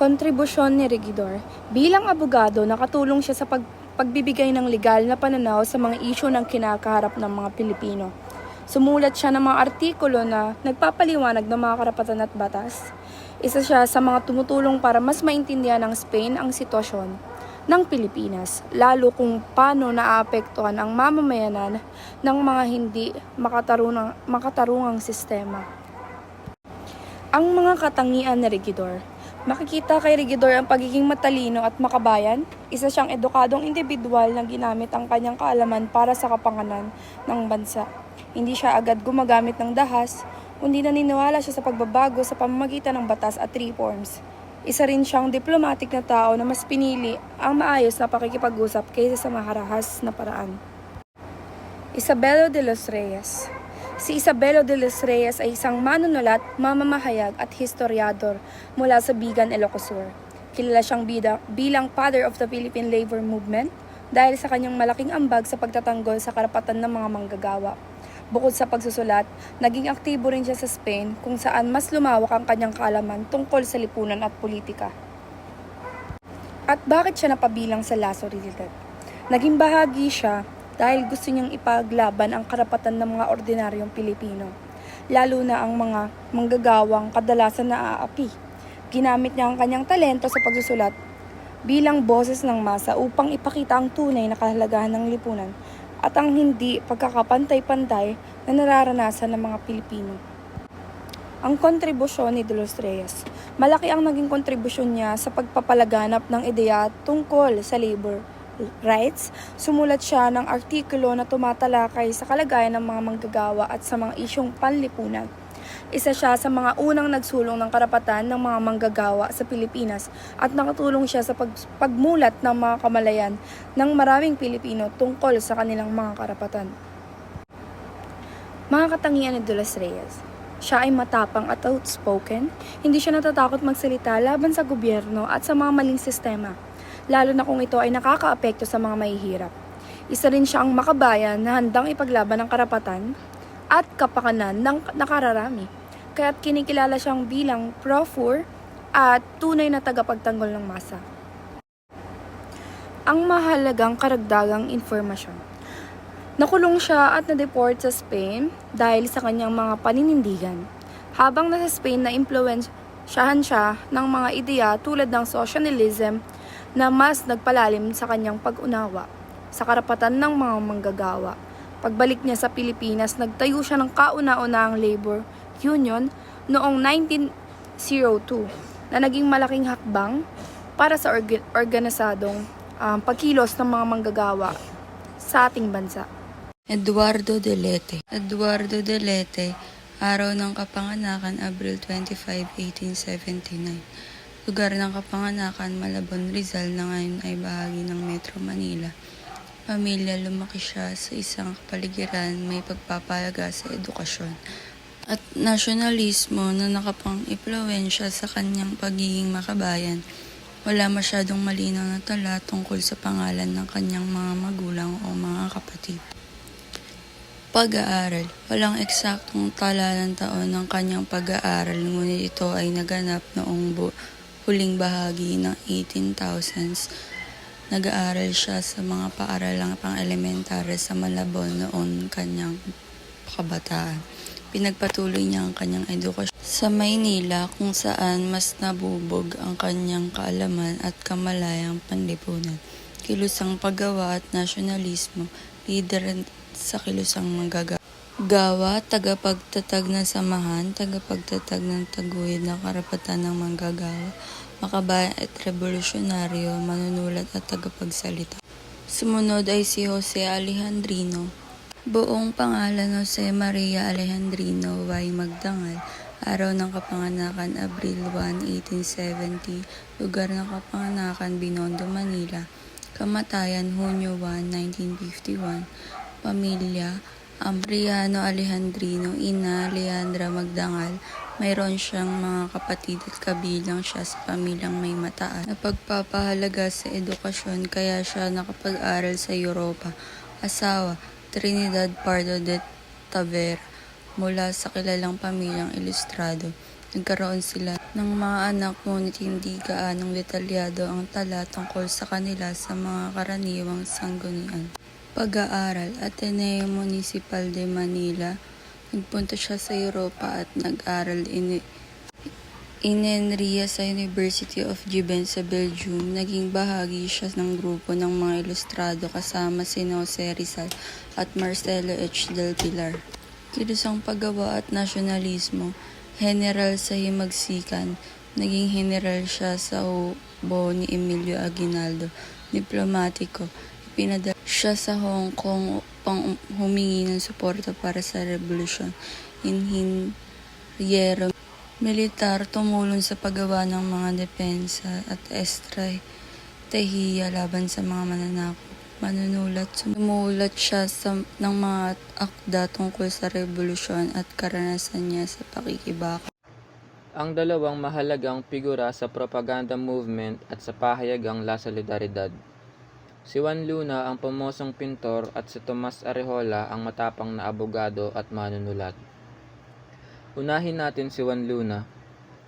Kontribusyon ni Regidor. Bilang abogado, nakatulong siya sa pagbibigay ng legal na pananaw sa mga isyu ng kinakaharap ng mga Pilipino. Sumulat siya ng mga artikulo na nagpapaliwanag ng mga karapatan at batas. Isa siya sa mga tumutulong para mas maintindihan ng Spain ang sitwasyon ng Pilipinas, lalo kung paano naaapektuhan ang mamamayanan ng mga hindi makatarungang sistema. Ang mga katangian ni Regidor. Makikita kay Regidor ang pagiging matalino at makabayan. Isa siyang edukadong individual na ginamit ang kanyang kaalaman para sa kapakanan ng bansa. Hindi siya agad gumagamit ng dahas, kundi naniniwala siya sa pagbabago sa pamamagitan ng batas at reforms. Isa rin siyang diplomatic na tao na mas pinili ang maayos na pakikipag-usap kaysa sa maharahas na paraan. Isabelo de los Reyes. Si Isabelo de los Reyes ay isang manunulat, mamamahayag at historiador mula sa Bigan, Ilocos. Kilala siyang bilang Father of the Philippine Labor Movement dahil sa kanyang malaking ambag sa pagtatanggol sa karapatan ng mga manggagawa. Bukod sa pagsusulat, naging aktibo rin siya sa Spain kung saan mas lumawak ang kanyang kaalaman tungkol sa lipunan at politika. At bakit siya napabilang sa La Solidaridad? Naging bahagi siya dahil gusto niyang ipaglaban ang karapatan ng mga ordinaryong Pilipino, lalo na ang mga manggagawang kadalasan naaapi. Ginamit niya ang kanyang talento sa pagsusulat bilang boses ng masa upang ipakita ang tunay na kahalagahan ng lipunan at ang hindi pagkakapantay-pantay na nararanasan ng mga Pilipino. Ang kontribusyon ni De los Reyes. Malaki ang naging kontribusyon niya sa pagpapalaganap ng ideya tungkol sa labor rights. Sumulat siya ng artikulo na tumatalakay sa kalagayan ng mga manggagawa at sa mga isyong panlipunan. Isa siya sa mga unang nagsulong ng karapatan ng mga manggagawa sa Pilipinas at nakatulong siya sa pagmulat ng mga kamalayan ng maraming Pilipino tungkol sa kanilang mga karapatan. Mga katangian ni De los Reyes. Siya ay matapang at outspoken. Hindi siya natatakot magsalita laban sa gobyerno at sa mga maling sistema, lalo na kung ito ay nakakaapekto sa mga mahihirap. Isa rin siya ang makabayan na handang ipaglaban ang karapatan at kapakanan ng nakararami, kaya't kinikilala siyang bilang pro-poor at tunay na tagapagtanggol ng masa. Ang mahalagang karagdagang informasyon. Nakulong siya at na-deport sa Spain dahil sa kanyang mga paninindigan. Habang nasa Spain, na-influensyahan siya ng mga ideya tulad ng socialism, na mas nagpalalim sa kanyang pag-unawa sa karapatan ng mga manggagawa. Pagbalik niya sa Pilipinas, nagtayo siya ng kauna-unahang labor union noong 1902 na naging malaking hakbang para sa organisadong pagkilos ng mga manggagawa sa ating bansa. Eduardo Delete. Eduardo Delete, araw ng kapanganakan, Abril 25, 1879. Lugar ng kapanganakan, Malabon, Rizal, na ngayon ay bahagi ng Metro Manila. Pamilya, lumaki siya sa isang kapaligiran may pagpapahalaga sa edukasyon at nasyonalismo na nakapang-impluwensya sa kanyang pagiging makabayan. Wala masyadong malinaw na tala tungkol sa pangalan ng kanyang mga magulang o mga kapatid. Pag-aaral. Walang eksaktong tala ng taon ng kanyang pag-aaral, ngunit ito ay naganap noong huling bahagi ng 1800s. Nag-aaral siya sa mga paaralang pang-elementarya sa Malabon noon kanyang kabataan. Pinagpatuloy niya ang kanyang edukasyon sa Maynila, kung saan mas nabubog ang kanyang kaalaman at kamalayang panlipunan. Kilusang paggawa at nasyonalismo, lider sa kilusang manggagawa, tagapagtatag ng samahan, tagapagtatag ng taguyod ng karapatan ng manggagawa, makabayan at revolusyonaryo, manunulat at tagapagsalita. Sumunod ay si Jose Alejandrino. Buong pangalan, Jose Maria Alejandrino Y. Magdangal. Araw ng kapanganakan, Abril 1, 1870. Lugar ng kapanganakan, Binondo, Manila. Kamatayan, Hunyo 1, 1951. Pamilya, Ambriano Alejandrino, ina Leandra Magdangal. Mayroon siyang mga kapatid at kabilang siya sa pamilyang may mataas na pagpapahalaga sa edukasyon, kaya siya nakapag-aral sa Europa. Asawa, Trinidad Pardo de Tavera, mula sa kilalang pamilyang ilustrado. Nagkaroon sila ng mga anak, ngunit hindi gaanong detalyado ang tala tungkol sa kanila sa mga karaniwang sanggunian. Pag-aaral, Ateneo Municipal de Manila. Nagpunta siya sa Europa at nag-aral Inenria sa University of Giben sa Belgium. Naging bahagi siya ng grupo ng mga ilustrado kasama si Jose Rizal at Marcelo H. del Pilar. Kilusang paggawa at nasyonalismo, general sa himagsikan. Naging general siya sa hubo ni Emilio Aguinaldo. Diplomatiko, ipinadala siya sa Hong Kong upang humingi ng suporta para sa revolusyon. Inhinyero militar, tumulong sa paggawa ng mga depensa at estratehiya laban sa mga mananakop. Manunulat, sumulat siya ng mga akda tungkol sa revolusyon at karanasan niya sa pakikibaka. Ang dalawang mahalagang figura sa propaganda movement at sa pahayagang La Solidaridad. Si Juan Luna ang pamosong pintor at si Tomas Arejola ang matapang na abogado at manunulat. Unahin natin si Juan Luna.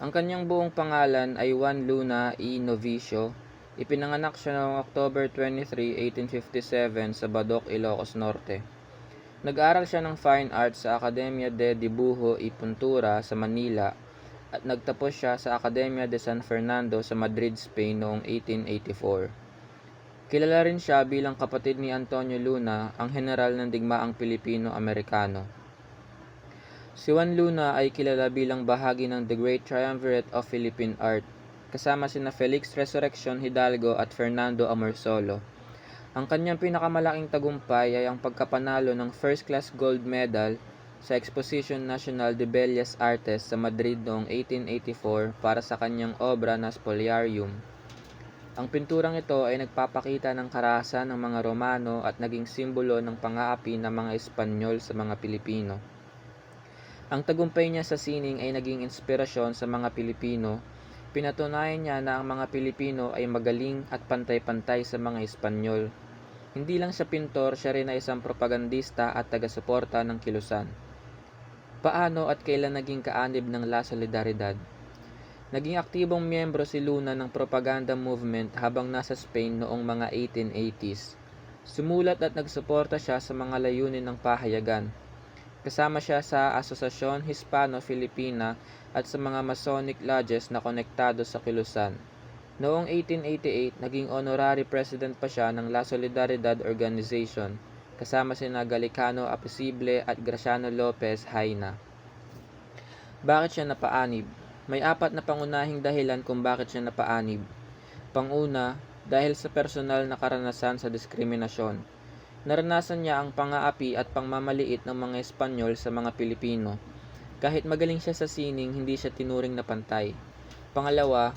Ang kanyang buong pangalan ay Juan Luna y Novicio. Ipinanganak siya noong October 23, 1857 sa Badoc, Ilocos Norte. Nag-aral siya ng Fine Arts sa Academia de Dibujo y Pintura sa Manila at nagtapos siya sa Academia de San Fernando sa Madrid, Spain noong 1884. Kilala rin siya bilang kapatid ni Antonio Luna, ang general ng digmaang Pilipino-Amerikano. Si Juan Luna ay kilala bilang bahagi ng The Great Triumvirate of Philippine Art, kasama sina Felix Resurrection Hidalgo at Fernando Amorsolo. Ang kanyang pinakamalaking tagumpay ay ang pagkapanalo ng First Class Gold Medal sa Exposition Nacional de Bellas Artes sa Madrid noong 1884 para sa kanyang obra na Spoliarium. Ang pinturang ito ay nagpapakita ng karahasan ng mga Romano at naging simbolo ng pang-aapi ng mga Espanyol sa mga Pilipino. Ang tagumpay niya sa sining ay naging inspirasyon sa mga Pilipino. Pinatunayan niya na ang mga Pilipino ay magaling at pantay-pantay sa mga Espanyol. Hindi lang siya pintor, siya rin ay isang propagandista at taga-suporta ng kilusan. Paano at kailan naging kaanib ng La Solidaridad? Naging aktibong miyembro si Luna ng propaganda movement habang nasa Spain noong mga 1880s. Sumulat at nagsuporta siya sa mga layunin ng pahayagan. Kasama siya sa Asosasyon Hispano-Filipina at sa mga Masonic lodges na konektado sa kilusan. Noong 1888, naging honorary president pa siya ng La Solidaridad Organization, kasama sina Galicano Apisible at Graciano Lopez Haina. Bakit siya napaanib? May 4 na pangunahing dahilan kung bakit siya napaanib. Panguna, dahil sa personal na karanasan sa diskriminasyon. Naranasan niya ang pang-aapi at pangmamaliit ng mga Espanyol sa mga Pilipino. Kahit magaling siya sa sining, hindi siya tinuring na pantay. Pangalawa,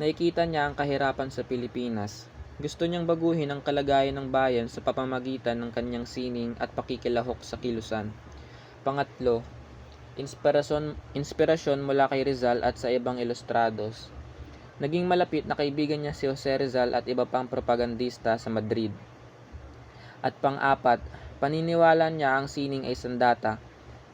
nakikita niya ang kahirapan sa Pilipinas. Gusto niyang baguhin ang kalagayan ng bayan sa pamamagitan ng kanyang sining at pakikilahok sa kilusan. Pangatlo, inspirasyon mula kay Rizal at sa ibang ilustrados. Naging malapit na kaibigan niya si Jose Rizal at iba pang propagandista sa Madrid. At pang-4, paniniwala niya ang sining ay sandata.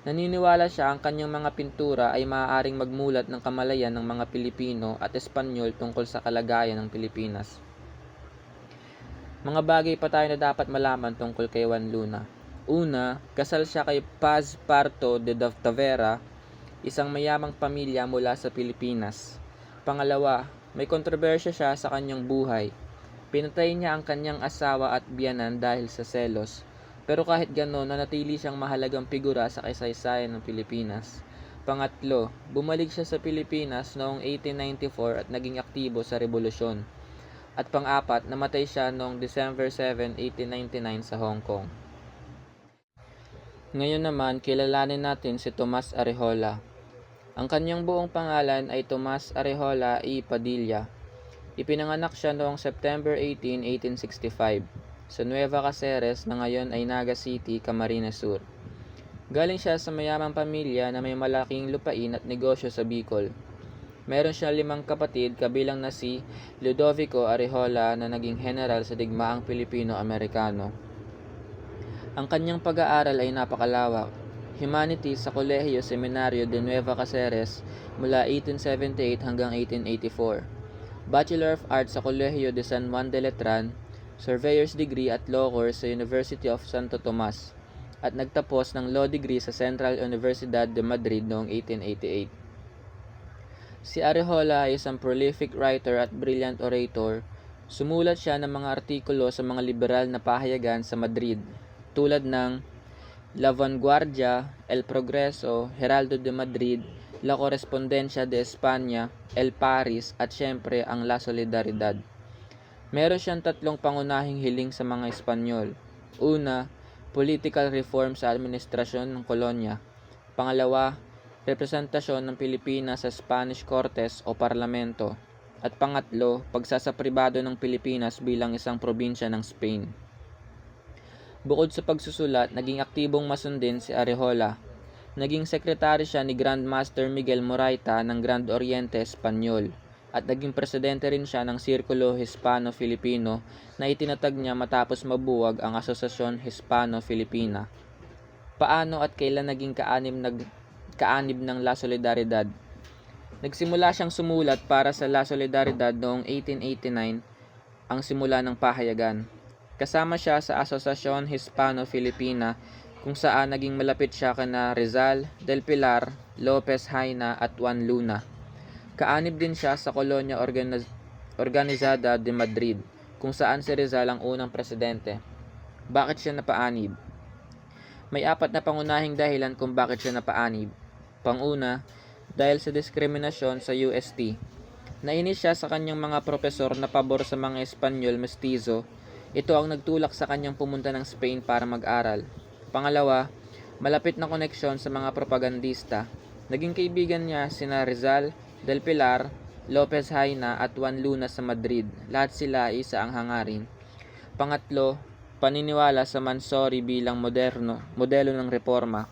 Naniniwala siya ang kanyang mga pintura ay maaaring magmulat ng kamalayan ng mga Pilipino at Espanyol tungkol sa kalagayan ng Pilipinas. Mga bagay pa tayo na dapat malaman tungkol kay Juan Luna. Una, kasal siya kay Paz Parto de Tavera, isang mayamang pamilya mula sa Pilipinas. Pangalawa, may kontrobersya siya sa kanyang buhay. Pinatay niya ang kanyang asawa at biyanan dahil sa selos. Pero kahit gano'n, nanatili siyang mahalagang figura sa kasaysayan ng Pilipinas. Pangatlo, bumalik siya sa Pilipinas noong 1894 at naging aktibo sa rebolusyon. At pang-4, namatay siya noong December 7, 1899 sa Hong Kong. Ngayon naman, kilalanin natin si Tomas Arejola. Ang kanyang buong pangalan ay Tomas Arejola y Padilla. Ipinanganak siya noong September 18, 1865 sa Nueva Cáceres na ngayon ay Naga City, Camarines Sur. Galing siya sa mayamang pamilya na may malaking lupain at negosyo sa Bicol. Meron siya 5 kapatid kabilang na si Ludovico Arejola na naging general sa digmaang Pilipino-Amerikano. Ang kanyang pag-aaral ay napakalawak. Humanities sa Kolehiyo Seminario de Nueva Cáceres mula 1878 hanggang 1884. Bachelor of Arts sa Kolehiyo de San Juan de Letran, Surveyor's Degree at Law Course sa University of Santo Tomas, at nagtapos ng Law Degree sa Central Universidad de Madrid noong 1888. Si Arejola ay isang prolific writer at brilliant orator. Sumulat siya ng mga artikulo sa mga liberal na pahayagan sa Madrid, tulad ng La Vanguardia, El Progreso, Heraldo de Madrid, La Correspondencia de España, El Paris at syempre ang La Solidaridad. Meron siyang 3 pangunahing hiling sa mga Espanyol. Una, political reform sa administrasyon ng kolonya. Pangalawa, representasyon ng Pilipinas sa Spanish Cortes o Parlamento. At pangatlo, pagsasapribado ng Pilipinas bilang isang probinsya ng Spain. Bukod sa pagsusulat, naging aktibong mason din si Arejola. Naging sekretary siya ni Grand Master Miguel Moraita ng Grand Oriente Espanyol at naging presidente rin siya ng Sirkulo Hispano-Filipino na itinatag niya matapos mabuwag ang Asosasyon Hispano-Filipina. Paano at kailan naging kaanib ng La Solidaridad? Nagsimula siyang sumulat para sa La Solidaridad noong 1889, ang simula ng pahayagan. Kasama siya sa Asosasyon Hispano-Filipina kung saan naging malapit siya kana Rizal, Del Pilar, Lopez Haina at Juan Luna. Kaanib din siya sa Kolonya Organizada de Madrid kung saan si Rizal ang unang presidente. Bakit siya napaanib? May 4 na pangunahing dahilan kung bakit siya napaanib. Panguna, dahil sa diskriminasyon sa UST. Nainis siya sa kanyang mga propesor na pabor sa mga Espanyol mestizo. Ito ang nagtulak sa kanyang pumunta ng Spain para mag-aral. Pangalawa, malapit na koneksyon sa mga propagandista. Naging kaibigan niya sina Rizal, Del Pilar, Lopez Haina at Juan Luna sa Madrid. Lahat sila ay isa ang hangarin. Pangatlo, paniniwala sa Mansori bilang modelo ng reforma.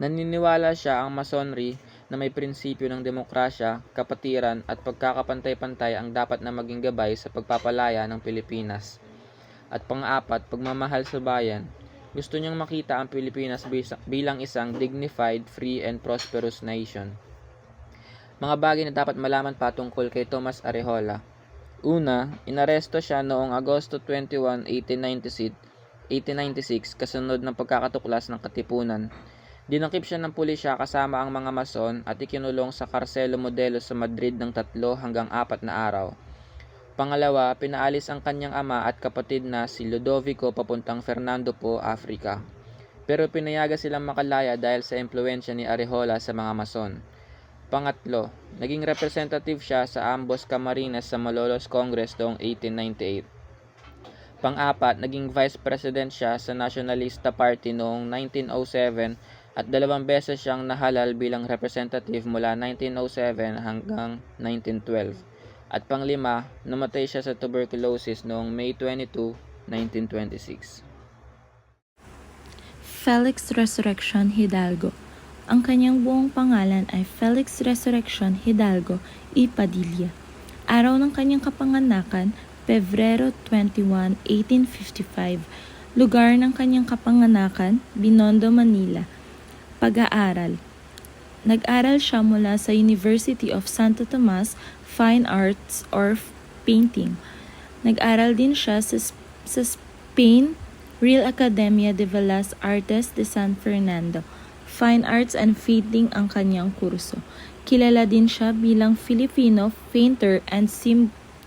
Naniniwala siya ang Masonry na may prinsipyo ng demokrasya, kapatiran at pagkakapantay-pantay ang dapat na maging gabay sa pagpapalaya ng Pilipinas. At pang-4, pagmamahal sa bayan. Gusto niyang makita ang Pilipinas bilang isang dignified, free and prosperous nation. Mga bagay na dapat malaman patungkol kay Tomas Arejola. Una, inaresto siya noong Agosto 21, 1896 kasunod ng pagkakatuklas ng Katipunan. Dinakip siya ng pulisya kasama ang mga mason at ikinulong sa Carcelo Modelo sa Madrid ng 3 hanggang 4 na araw. Pangalawa, pinaalis ang kanyang ama at kapatid na si Ludovico papuntang Fernando Po, Africa. Pero pinayagan silang makalaya dahil sa impluwensya ni Arejola sa mga Mason. Pangatlo, naging representative siya sa ambos Camarines sa Malolos Congress noong 1898. Pang-apat, naging vice president siya sa Nacionalista Party noong 1907 at 2 beses siyang nahalal bilang representative mula 1907 hanggang 1912. At panglima, namatay siya sa tuberculosis noong May 22, 1926. Felix Resurrection Hidalgo. Ang kanyang buong pangalan ay Felix Resurrection Hidalgo y Padilla. Araw ng kanyang kapanganakan, Pebrero 21, 1855. Lugar ng kanyang kapanganakan, Binondo, Manila. Pag-aaral. Nag-aral siya mula sa University of Santo Tomas, Fine Arts or Painting. Nag-aral din siya sa Spain, Real Academia de Bellas Artes de San Fernando. Fine Arts and Painting ang kanyang kurso. Kilala din siya bilang Filipino painter and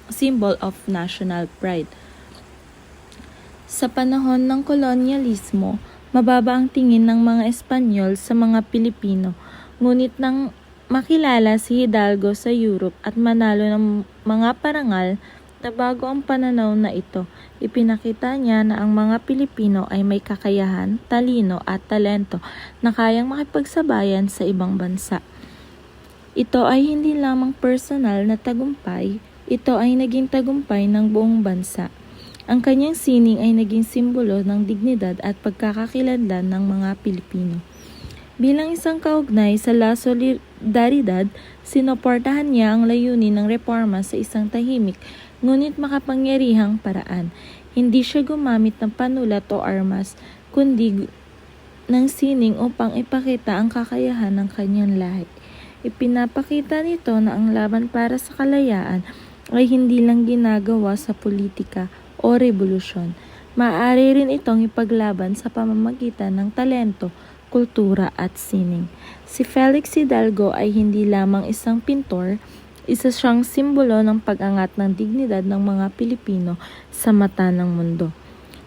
symbol of national pride. Sa panahon ng kolonyalismo, mababa ang tingin ng mga Espanyol sa mga Pilipino, ngunit nang makilala si Hidalgo sa Europe at manalo ng mga parangal na bago ang pananaw na ito, ipinakita niya na ang mga Pilipino ay may kakayahan, talino at talento na kayang makipagsabayan sa ibang bansa. Ito ay hindi lamang personal na tagumpay, ito ay naging tagumpay ng buong bansa. Ang kanyang sining ay naging simbolo ng dignidad at pagkakakilanlan ng mga Pilipino. Bilang isang kaugnay sa La Solidaridad, sinuportahan niya ang layunin ng reforma sa isang tahimik ngunit makapangyarihang paraan. Hindi siya gumamit ng panulat o armas, kundi ng sining upang ipakita ang kakayahan ng kanyang lahi. Ipinapakita nito na ang laban para sa kalayaan ay hindi lang ginagawa sa politika o revolusyon. Maaari rin itong ipaglaban sa pamamagitan ng talento, kultura at sining. Si Felix Hidalgo ay hindi lamang isang pintor, isa siyang simbolo ng pag-angat ng dignidad ng mga Pilipino sa mata ng mundo.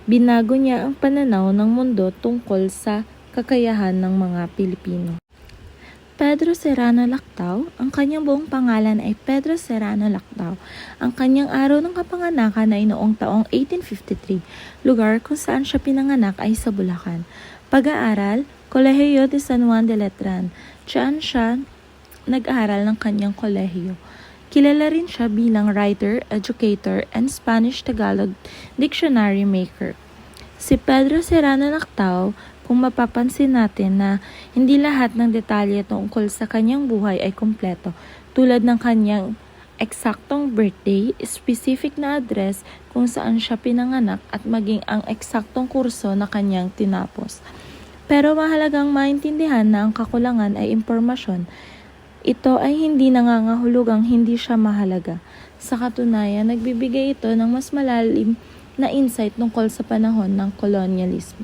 Binago niya ang pananaw ng mundo tungkol sa kakayahan ng mga Pilipino. Pedro Serrano Lactao, ang kanyang buong pangalan ay Pedro Serrano Lactao. Ang kanyang araw ng kapanganakan ay noong taong 1853. Lugar kung saan siya pinanganak ay sa Bulacan. Pag-aaral, Kolehiyo de San Juan de Letran. Diyan siya nag-aral ng kanyang kolehiyo. Kilala rin siya bilang writer, educator, and Spanish-Tagalog dictionary maker. Si Pedro Serrano Lactao, kung mapapansin natin na hindi lahat ng detalye tungkol sa kanyang buhay ay kumpleto, tulad ng kanyang eksaktong birthday, specific na address kung saan siya pinanganak at maging ang eksaktong kurso na kanyang tinapos. Pero mahalagang maintindihan na ang kakulangan ay impormasyon. Ito ay hindi nangangahulugang hindi siya mahalaga. Sa katunayan, nagbibigay ito ng mas malalim na insight tungkol sa panahon ng kolonyalismo.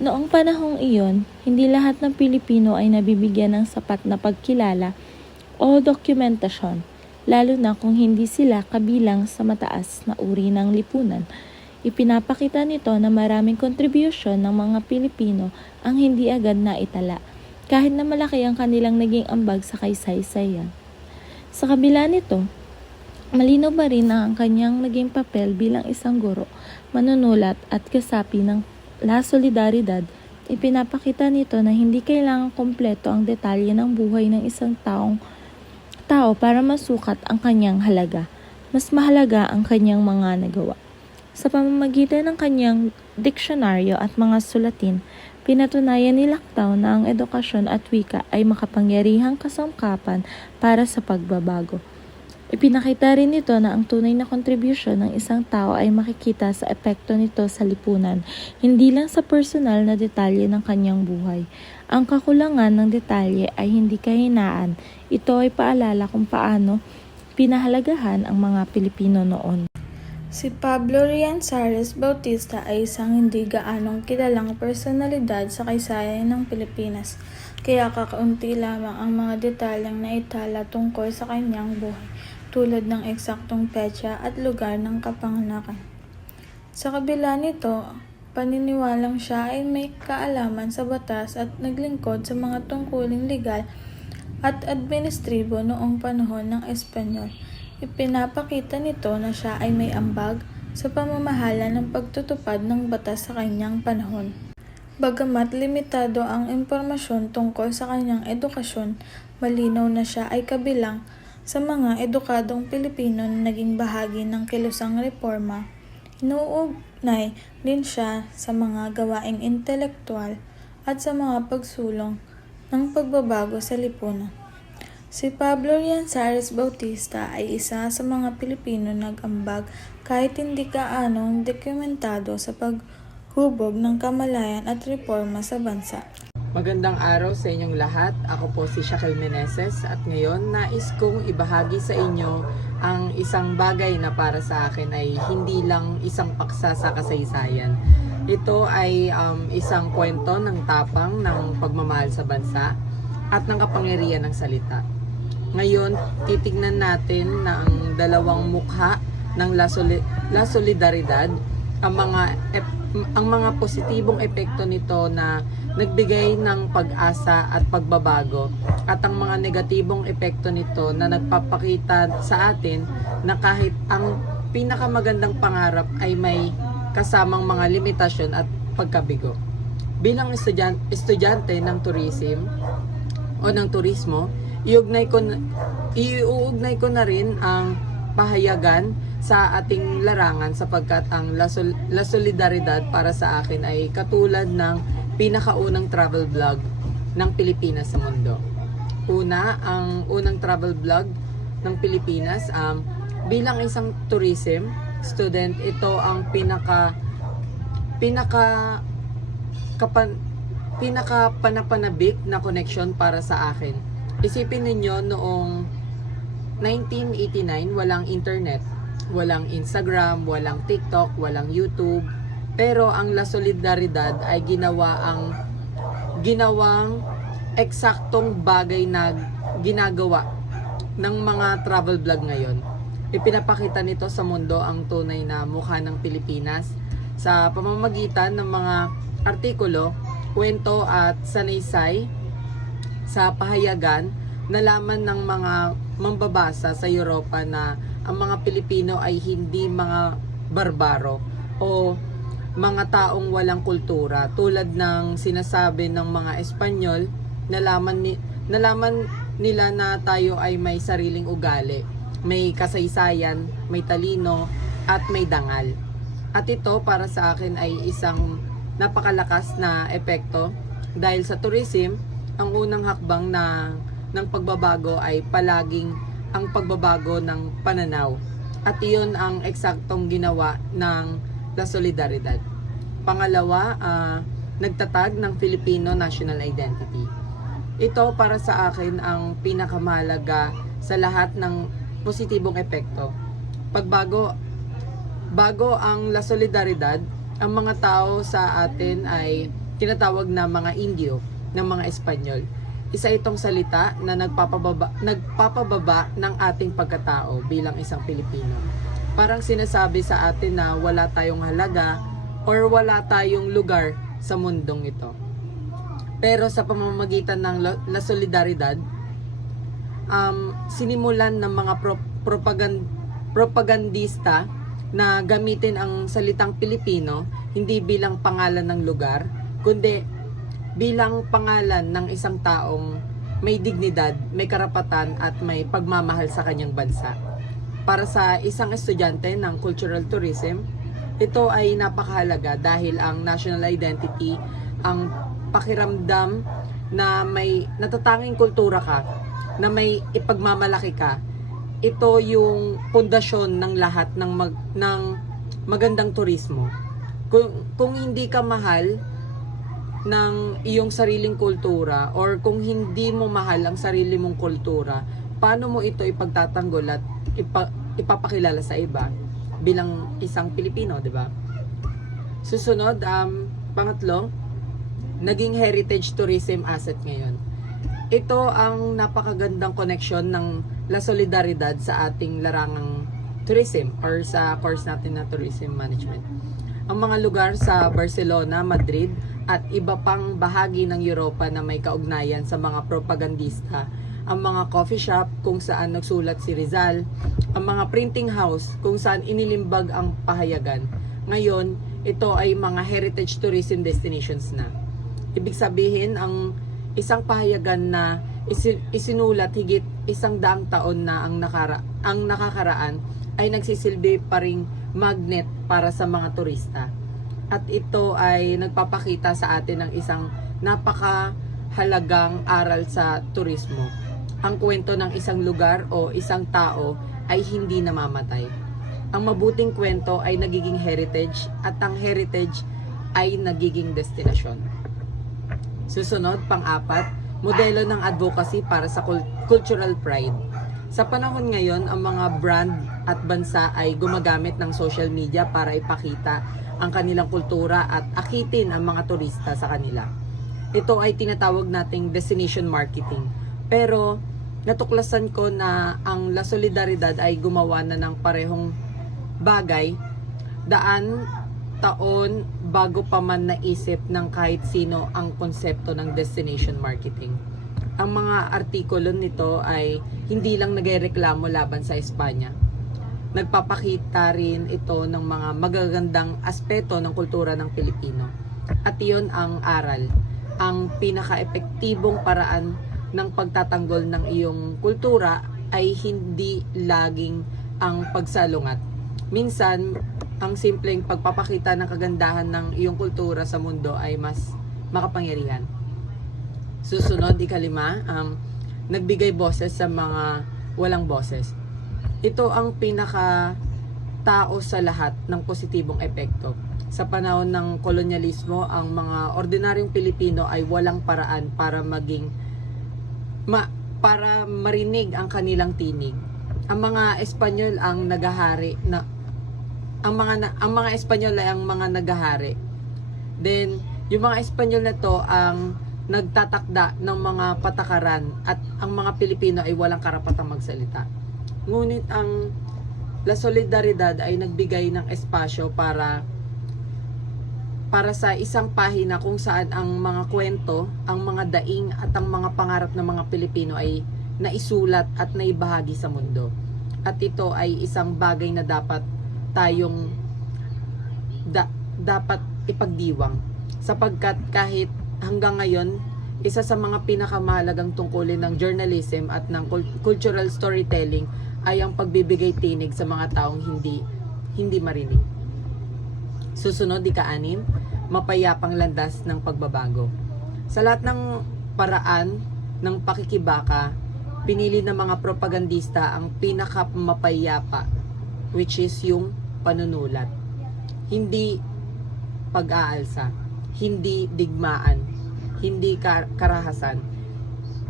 Noong panahong iyon, hindi lahat ng Pilipino ay nabibigyan ng sapat na pagkilala o dokumentasyon, lalo na kung hindi sila kabilang sa mataas na uri ng lipunan. Ipinapakita nito na maraming kontribusyon ng mga Pilipino ang hindi agad na itala, kahit na malaki ang kanilang naging ambag sa kaysaysayan. Sa kabila nito, malinaw pa rin ang kanyang naging papel bilang isang guro, manunulat at kasapi ng La Solidaridad. Ipinapakita nito na hindi kailangang kompleto ang detalye ng buhay ng isang tao para masukat ang kanyang halaga. Mas mahalaga ang kanyang mga nagawa. Sa pamamagitan ng kanyang diksyonaryo at mga sulatin, pinatunayan ni Lactao na ang edukasyon at wika ay makapangyarihang kasangkapan para sa pagbabago. Ipinakita rin nito na ang tunay na kontribusyon ng isang tao ay makikita sa epekto nito sa lipunan, hindi lang sa personal na detalye ng kanyang buhay. Ang kakulangan ng detalye ay hindi kahinaan. Ito ay paalala kung paano pinahalagahan ang mga Pilipino noon. Si Pablo Rianzares Bautista ay isang hindi gaanong kilalang personalidad sa kasaysayan ng Pilipinas, kaya kakaunti lamang ang mga detalyeng naitala tungkol sa kanyang buhay. tulad ng eksaktong petsa at lugar ng kapanganakan. Sa kabila nito, paniniwalang siya ay may kaalaman sa batas at naglingkod sa mga tungkuling legal at administribo noong panahon ng Espanyol. Ipinapakita nito na siya ay may ambag sa pamamahala ng pagtutupad ng batas sa kanyang panahon. Bagamat limitado ang impormasyon tungkol sa kanyang edukasyon, malinaw na siya ay kabilang sa mga edukadong Pilipino na naging bahagi ng kilusang reforma. Inuugnay din siya sa mga gawaing intelektual at sa mga pagsulong ng pagbabago sa lipunan. Si Pablo Llanzares Bautista ay isa sa mga Pilipino nag-ambag kahit hindi kaanong dokumentado sa paghubog ng kamalayan at reforma sa bansa. Magandang araw sa inyong lahat. Ako po si Shaquel Meneses at ngayon nais kong ibahagi sa inyo ang isang bagay na para sa akin ay hindi lang isang paksa sa kasaysayan. Ito ay isang kwento ng tapang ng pagmamahal sa bansa at ng kapangyarihan ng salita. Ngayon, titignan natin na ang dalawang mukha ng La Solidaridad, ang mga positibong epekto nito na nagbigay ng pag-asa at pagbabago at ang mga negatibong epekto nito na nagpapakita sa atin na kahit ang pinakamagandang pangarap ay may kasamang mga limitasyon at pagkabigo. Bilang estudyante ng tourism o ng turismo, iuugnay ko na rin ang pahayagan sa ating larangan sapagkat ang La Solidaridad para sa akin ay katulad ng pinakaunang travel vlog ng Pilipinas sa mundo. Ang unang travel vlog ng Pilipinas, bilang isang tourism student, ito ang pinaka-panapanabik na connection para sa akin. Isipin ninyo noong 1989, walang internet, walang Instagram, walang TikTok, walang YouTube. Pero ang La Solidaridad ay ginawang eksaktong bagay na ginagawa ng mga travel vlog ngayon. Ipinapakita nito sa mundo ang tunay na mukha ng Pilipinas sa pamamagitan ng mga artikulo, kwento at sanaysay sa pahayagan. Nalaman ng mga mambabasa sa Europa na ang mga Pilipino ay hindi mga barbaro o mga taong walang kultura tulad ng sinasabi ng mga Espanyol. Nalaman nila na tayo ay may sariling ugali, may kasaysayan, may talino at may dangal. At ito para sa akin ay isang napakalakas na epekto dahil sa tourism, ang unang hakbang ng pagbabago ay palaging ang pagbabago ng pananaw. At iyon ang eksaktong ginawa ng La Solidaridad. Pangalawa, nagtatag ng Filipino national identity. Ito para sa akin ang pinakamahalaga sa lahat ng positibong epekto. Bago ang La Solidaridad, ang mga tao sa atin ay tinatawag na mga Indio ng mga Espanyol. Isa itong salita na nagpapababa ng ating pagkatao bilang isang Pilipino. Parang sinasabi sa atin na wala tayong halaga or wala tayong lugar sa mundong ito. Pero sa pamamagitan ng La Solidaridad, sinimulan ng mga propagandista na gamitin ang salitang Pilipino hindi bilang pangalan ng lugar, kundi bilang pangalan ng isang taong may dignidad, may karapatan at may pagmamahal sa kanyang bansa. Para sa isang estudyante ng cultural tourism, ito ay napakahalaga dahil ang national identity, ang pakiramdam na may natatanging kultura ka, na may ipagmamalaki ka, ito yung pundasyon ng lahat ng magandang turismo. Kung hindi ka mahal ng iyong sariling kultura or kung hindi mo mahal ang sarili mong kultura, paano mo ito ipagtatanggol at ipapakilala sa iba bilang isang Pilipino, di ba? Susunod, pangatlo, naging heritage tourism asset ngayon. Ito ang napakagandang koneksyon ng La Solidaridad sa ating larangang tourism or sa course natin na tourism management. Ang mga lugar sa Barcelona, Madrid at iba pang bahagi ng Europa na may kaugnayan sa mga propagandista, ang mga coffee shop kung saan nagsulat si Rizal, ang mga printing house kung saan inilimbag ang pahayagan. Ngayon, ito ay mga heritage tourism destinations na. Ibig sabihin, ang isang pahayagan na isinulat higit 100 taon na ang nakakaraan ay nagsisilbi pa ring magnet para sa mga turista. At ito ay nagpapakita sa atin ng isang napakahalagang aral sa turismo. Ang kwento ng isang lugar o isang tao ay hindi namamatay. Ang mabuting kwento ay nagiging heritage at ang heritage ay nagiging destinasyon. Susunod, pang-apat, modelo ng advocacy para sa cultural pride. Sa panahon ngayon, ang mga brand at bansa ay gumagamit ng social media para ipakita ang kanilang kultura at akitin ang mga turista sa kanila. Ito ay tinatawag nating destination marketing. Pero natuklasan ko na ang La Solidaridad ay gumawa na ng parehong bagay taon bago pa man naisip ng kahit sino ang konsepto ng destination marketing. Ang mga artikulo nito ay hindi lang nagrereklamo laban sa Espanya. Nagpapakita rin ito ng mga magagandang aspeto ng kultura ng Pilipino. At iyon ang aral, ang pinaka-epektibong paraan ng pagtatanggol ng iyong kultura ay hindi laging ang pagsalungat. Minsan, ang simpleng pagpapakita ng kagandahan ng iyong kultura sa mundo ay mas makapangyarihan. Susunod, ikalima, nagbigay boses sa mga walang boses. Ito ang pinaka-tao sa lahat ng positibong epekto. Sa panahon ng kolonyalismo, ang mga ordinaryong Pilipino ay walang paraan para para marinig ang kanilang tinig. Ang mga Espanyol ang naghahari na ang mga Espanyol ay ang mga naghahari. Then, yung mga Espanyol na to ang nagtatakda ng mga patakaran at ang mga Pilipino ay walang karapatang magsalita. Ngunit ang La Solidaridad ay nagbigay ng espasyo para sa isang pahina kung saan ang mga kwento, ang mga daing at ang mga pangarap ng mga Pilipino ay naisulat at naibahagi sa mundo. At ito ay isang bagay na dapat tayong dapat ipagdiwang, sapagkat kahit hanggang ngayon isa sa mga pinakamahalagang tungkulin ng journalism at ng cultural storytelling ay ang pagbibigay tinig sa mga taong hindi marinig. Susunod, ika-6, mapayapang landas ng pagbabago. Sa lahat ng paraan ng pakikibaka, pinili ng mga propagandista ang pinakamapayapa, which is yung panunulat. Hindi pag-aalsa, hindi digmaan, hindi karahasan.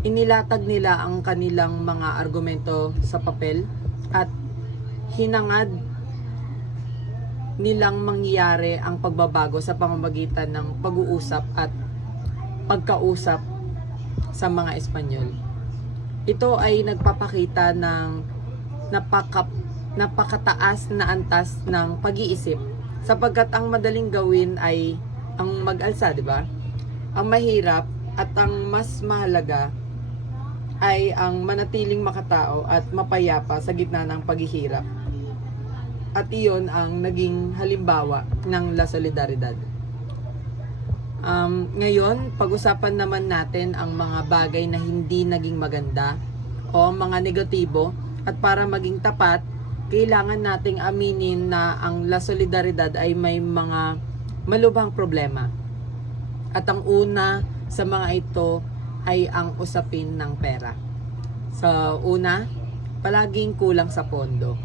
Inilatag nila ang kanilang mga argumento sa papel at hinangad nilang mangyari ang pagbabago sa pamamagitan ng pag-uusap at pagkausap sa mga Espanyol. Ito ay nagpapakita ng napakataas na antas ng pag-iisip, sapagkat ang madaling gawin ay ang mag-alsa, di ba? Ang mahirap at ang mas mahalaga ay ang manatiling makatao at mapayapa sa gitna ng paghihirap. At iyon ang naging halimbawa ng La Solidaridad. Ngayon, pag-usapan naman natin ang mga bagay na hindi naging maganda o mga negatibo, at para maging tapat, kailangan nating aminin na ang La Solidaridad ay may mga malubhang problema. At ang una sa mga ito ay ang usapin ng pera. So, una, palaging kulang sa pondo.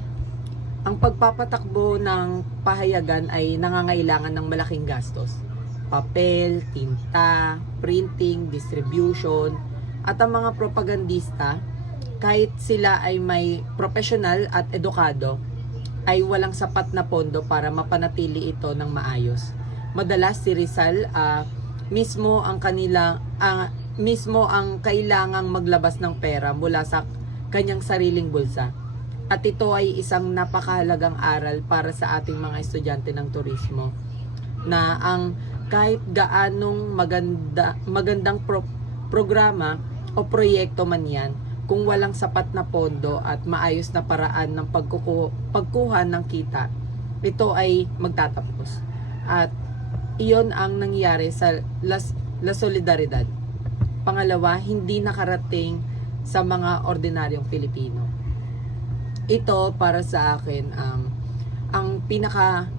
Ang pagpapatakbo ng pahayagan ay nangangailangan ng malaking gastos. Papel, tinta, printing, distribution, at ang mga propagandista, kahit sila ay may profesional at edukado, ay walang sapat na pondo para mapanatili ito ng maayos. Madalas si Rizal mismo ang mismo ang kailangang maglabas ng pera mula sa kanyang sariling bulsa. At ito ay isang napakahalagang aral para sa ating mga estudyante ng turismo, na ang kahit gaanong magandang programa o proyekto man yan, kung walang sapat na pondo at maayos na paraan ng pagkuha ng kita, ito ay magtatapos. At iyon ang nangyari sa La Solidaridad. Pangalawa, hindi nakarating sa mga ordinaryong Pilipino. Ito para sa akin ang pinaka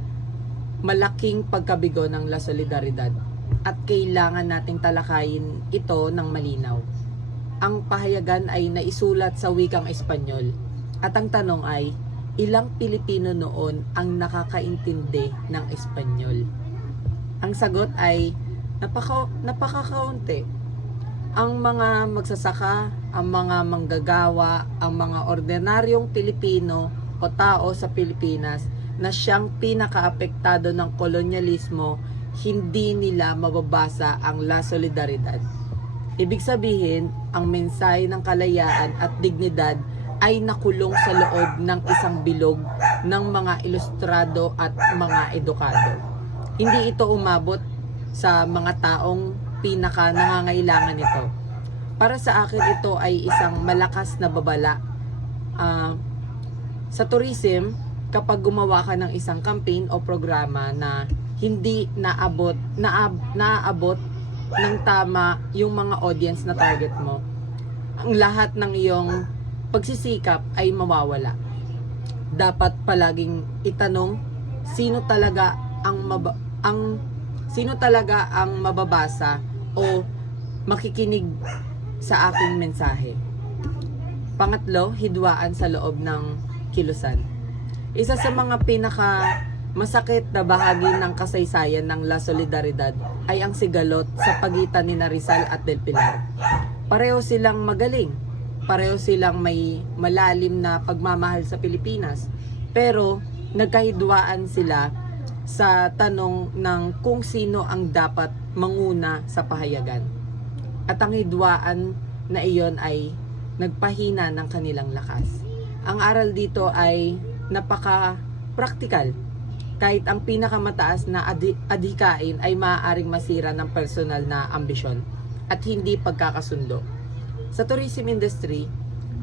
malaking pagkabigo ng La Solidaridad, at kailangan nating talakayin ito ng malinaw. Ang pahayagan ay naisulat sa wikang Espanyol, at ang tanong ay, ilang Pilipino noon ang nakakaintindi ng Espanyol? Ang sagot ay napakakaunti. Ang mga magsasaka, ang mga manggagawa, ang mga ordinaryong Pilipino o tao sa Pilipinas na siyang pinakaapektado ng kolonyalismo, hindi nila mababasa ang La Solidaridad. Ibig sabihin, ang mensahe ng kalayaan at dignidad ay nakulong sa loob ng isang bilog ng mga ilustrado at mga edukado. Hindi ito umabot sa mga taong pinaka nangangailangan nito. Para sa akin, ito ay isang malakas na babala. Sa tourism, kapag gumawa ka ng isang campaign o programa na hindi naabot ng tama yung mga audience na target mo, ang lahat ng iyong pagsisikap ay mawawala. Dapat palaging itanong, sino talaga ang mababasa o makikinig sa aking mensahe. Pangatlo, hidwaan sa loob ng kilusan. Isa sa mga pinaka masakit na bahagi ng kasaysayan ng La Solidaridad ay ang sigalot sa pagitan ni Rizal at Del Pilar. Pareho silang magaling, pareho silang may malalim na pagmamahal sa Pilipinas, pero nagkahidwaan sila sa tanong ng kung sino ang dapat manguna sa pahayagan. At ang hidwaan na iyon ay nagpahina ng kanilang lakas. Ang aral dito ay napaka-praktikal. Kahit ang pinakamataas na adhikain ay maaaring masira ng personal na ambisyon at hindi pagkakasundo. Sa tourism industry,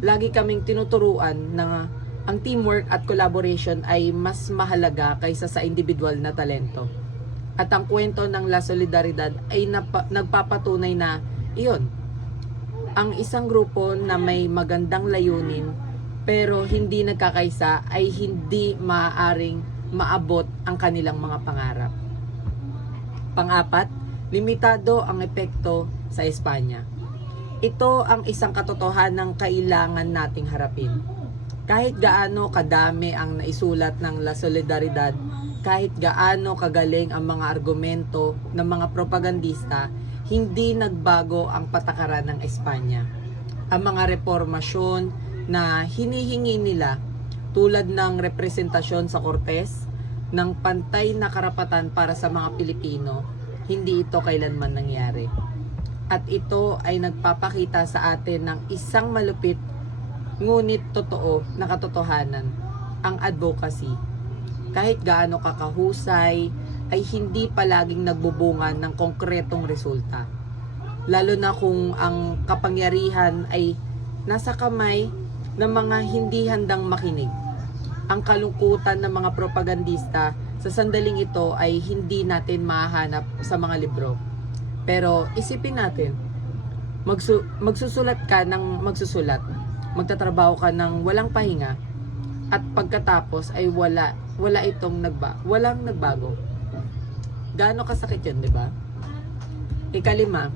lagi kaming tinuturuan na ang teamwork at collaboration ay mas mahalaga kaysa sa individual na talento. At ang kwento ng La Solidaridad ay nagpapatunay na iyon. Ang isang grupo na may magandang layunin pero hindi nagkakaisa ay hindi maaaring maabot ang kanilang mga pangarap. Pang-apat, limitado ang epekto sa Espanya. Ito ang isang katotohanang kailangan nating harapin. Kahit gaano kadami ang naisulat ng La Solidaridad, kahit gaano kagaling ang mga argumento ng mga propagandista, hindi nagbago ang patakaran ng Espanya. Ang mga reformasyon na hinihingi nila, tulad ng representasyon sa Cortes, ng pantay na karapatan para sa mga Pilipino, hindi ito kailanman nangyari. At ito ay nagpapakita sa atin ng isang malupit ngunit totoo na katotohanan, ang advocacy. Kahit gaano kakahusay, ay hindi palaging nagbubunga ng konkretong resulta. Lalo na kung ang kapangyarihan ay nasa kamay ng mga hindi handang makinig. Ang kalungkutan ng mga propagandista sa sandaling ito ay hindi natin mahahanap sa mga libro. Pero isipin natin, magsusulat ka ng magsusulat, magtatrabaho ka ng walang pahinga, at pagkatapos ay walang nagbago. Gaano kasakit yun, di ba? Ikalima,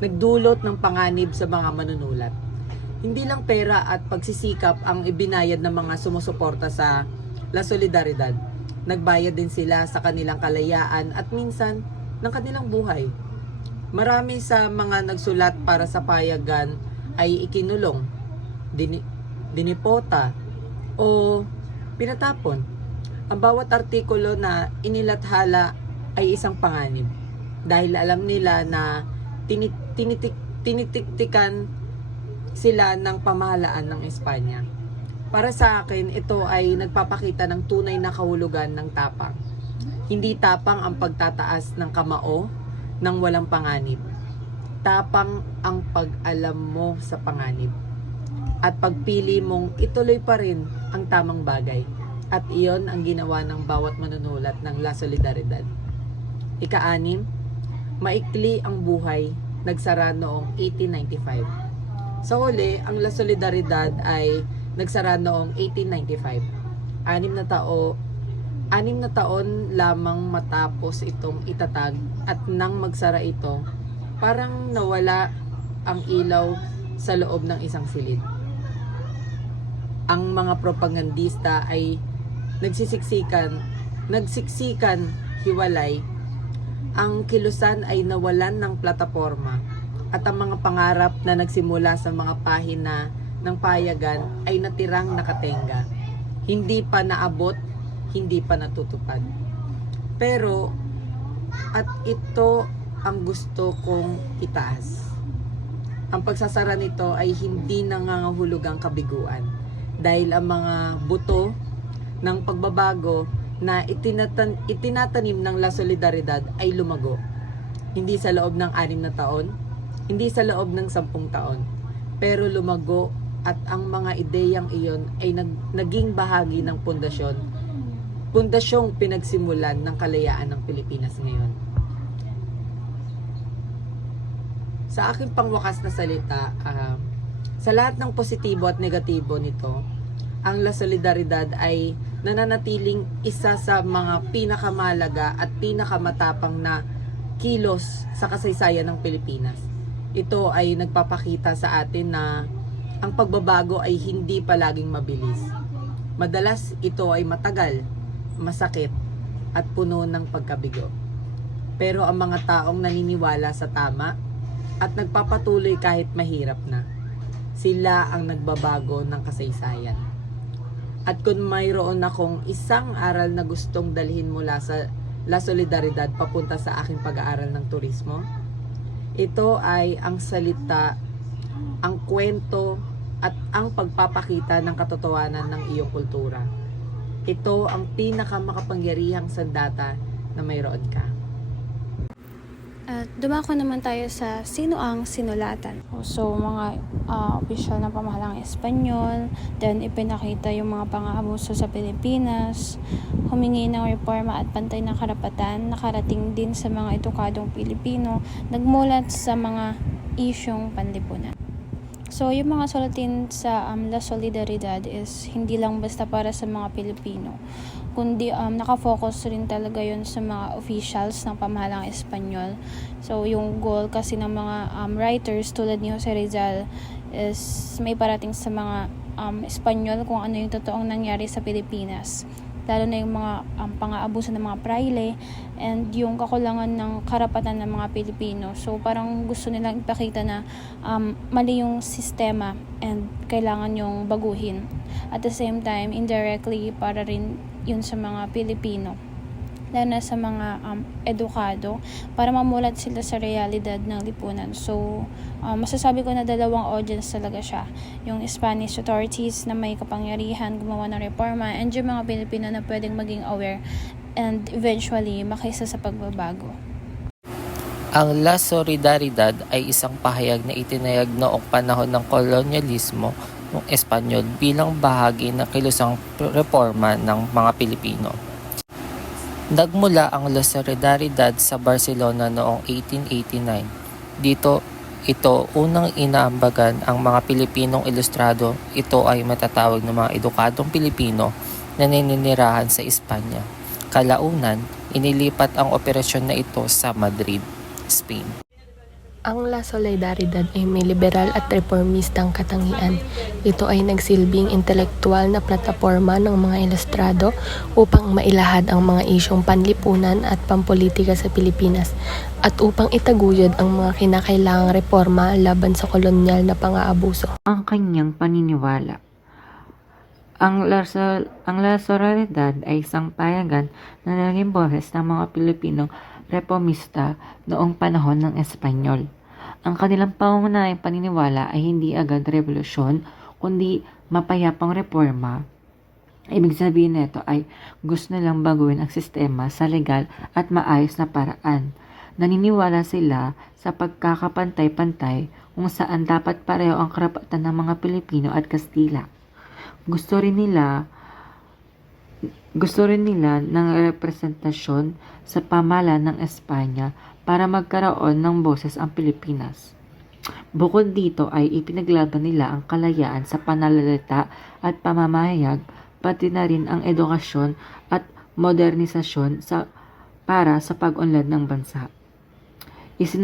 nagdulot ng panganib sa mga manunulat. Hindi lang pera at pagsisikap ang ibinayad ng mga sumusuporta sa La Solidaridad. Nagbayad din sila sa kanilang kalayaan at minsan ng kanilang buhay. Marami sa mga nagsulat para sa payagan ay ikinulong, dinipota o pinatapon. Ang bawat artikulo na inilathala ay isang panganib dahil alam nila na tinitiktikan sila ng pamahalaan ng Espanya. Para sa akin, ito ay nagpapakita ng tunay na kahulugan ng tapang. Hindi tapang ang pagtataas ng kamao ng walang panganib. Tapang ang pag-alam mo sa panganib. At pagpili mong ituloy pa rin ang tamang bagay. At iyon ang ginawa ng bawat manunulat ng La Solidaridad. Ika-6, maikli ang buhay, nagsara noong 1895. Sa huli, ang La Solidaridad ay nagsara noong 1895. 6 na taon lamang matapos itong itatag at nang magsara ito, parang nawala ang ilaw sa loob ng isang silid. Ang mga propagandista ay nagsiksikan hiwalay. Ang kilusan ay nawalan ng plataporma at ang mga pangarap na nagsimula sa mga pahina ng payagan ay natirang nakatenga. Hindi pa naabot, hindi pa natutupad. Pero, at ito ang gusto kong itaas. Ang pagsasara nito ay hindi nangangahulugang kabiguan dahil ang mga buto ng pagbabago na itinatanim ng La Solidaridad ay lumago. Hindi sa loob ng 6 na taon, hindi sa loob ng 10 taon, pero lumago at ang mga ideyang iyon ay naging bahagi ng pundasyong pinagsimulan ng kalayaan ng Pilipinas ngayon. Sa aking pangwakas na salita, sa lahat ng positibo at negatibo nito, ang La Solidaridad ay nananatiling isa sa mga pinakamalaga at pinakamatapang na kilos sa kasaysayan ng Pilipinas. Ito ay nagpapakita sa atin na ang pagbabago ay hindi palaging mabilis. Madalas ito ay matagal, masakit, at puno ng pagkabigo. Pero ang mga taong naniniwala sa tama at nagpapatuloy kahit mahirap na, sila ang nagbabago ng kasaysayan. At kung mayroon akong isang aral na gustong dalhin mula sa La Solidaridad papunta sa aking pag-aaral ng turismo, ito ay ang salita, ang kwento, at ang pagpapakita ng katotohanan ng iyong kultura. Ito ang pinakamakapangyarihang sandata na mayroon ka. At dumako naman tayo sa sino ang sinulatan. So, mga opisyal na pamahalang Espanyol, then ipinakita yung mga pang-aabuso sa Pilipinas, humingi ng reforma at pantay na karapatan, nakarating din sa mga edukadong Pilipino, nagmulat sa mga isyong panlipunan. So, yung mga sulatin sa La Solidaridad is hindi lang basta para sa mga Pilipino, kundi nakafocus rin talaga yun sa mga officials ng pamahalang Espanyol. So, yung goal kasi ng mga writers tulad ni Jose Rizal is may parating sa mga Espanyol kung ano yung totoong nangyari sa Pilipinas. Lalo na yung mga pang-aabuso ng mga praile and yung kakulangan ng karapatan ng mga Pilipino. So parang gusto nilang ipakita na mali yung sistema and kailangan yung baguhin. At the same time, indirectly para rin yun sa mga Pilipino, lalo na sa mga edukado, para mamulat sila sa realidad ng lipunan. So, masasabi ko na dalawang audience talaga siya. Yung Spanish authorities na may kapangyarihan gumawa ng reforma, and yung mga Pilipino na pwedeng maging aware and eventually makisa sa pagbabago. Ang La Solidaridad ay isang pahayag na itinayag noong panahon ng kolonyalismo ng Espanyol bilang bahagi ng kilusang reforma ng mga Pilipino. Nagmula ang La Solidaridad sa Barcelona noong 1889. Dito, ito unang inaambagan ang mga Pilipinong ilustrado. Ito ay matatawag ng mga edukadong Pilipino na naninirahan sa Espanya. Kalaunan, inilipat ang operasyon na ito sa Madrid, Spain. Ang La Solidaridad ay may liberal at reformistang katangian. Ito ay nagsilbing intelektual na plataporma ng mga ilustrado upang mailahad ang mga isyong panlipunan at pampolitika sa Pilipinas at upang itaguyod ang mga kinakailangang reforma laban sa kolonyal na pang-aabuso. Ang kanyang paniniwala. Ang La Solidaridad ay isang payagan na naging boses ng mga Pilipinong reformista noong panahon ng Espanyol. Ang kanilang pangunahing paniniwala ay hindi agad revolusyon, kundi mapayapang reforma. Ibig sabihin nito ay gusto nilang baguhin ang sistema sa legal at maayos na paraan. Naniniwala sila sa pagkakapantay-pantay kung saan dapat pareho ang karapatan ng mga Pilipino at Kastila. Gusto rin nila ng representasyon sa pamahalaan ng Espanya para magkaroon ng boses ang Pilipinas. Bukod dito ay ipinaglaban nila ang kalayaan sa pananalita at pamamahayag, pati na rin ang edukasyon at modernisasyon para sa pag-unlad ng bansa. Isa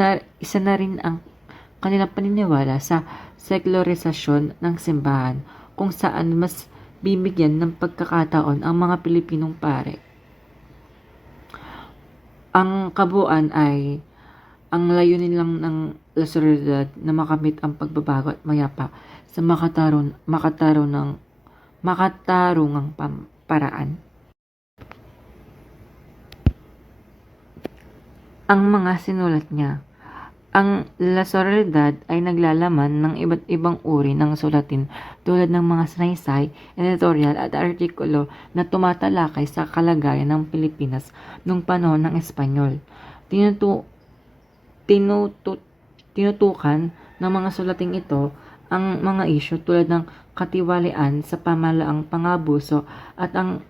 na rin ang kanilang paniniwala sa sekularisasyon ng simbahan, kung saan mas bibigyan ng pagkakataon ang mga Pilipinong pare. Ang kabuuan ay ang layunin lang ng La Soledad na makamit ang pagbabago at mayapa sa makatarungang paraan. Ang mga sinulat niya. Ang La Soledad ay naglalaman ng iba't ibang uri ng sulatin tulad ng mga sanaysay, editorial at artikulo na tumatalakay sa kalagayan ng Pilipinas noong panahon ng Espanyol. Tinutukan ng mga sulating ito ang mga isyu tulad ng katiwalian sa pamahalaang pangabuso at ang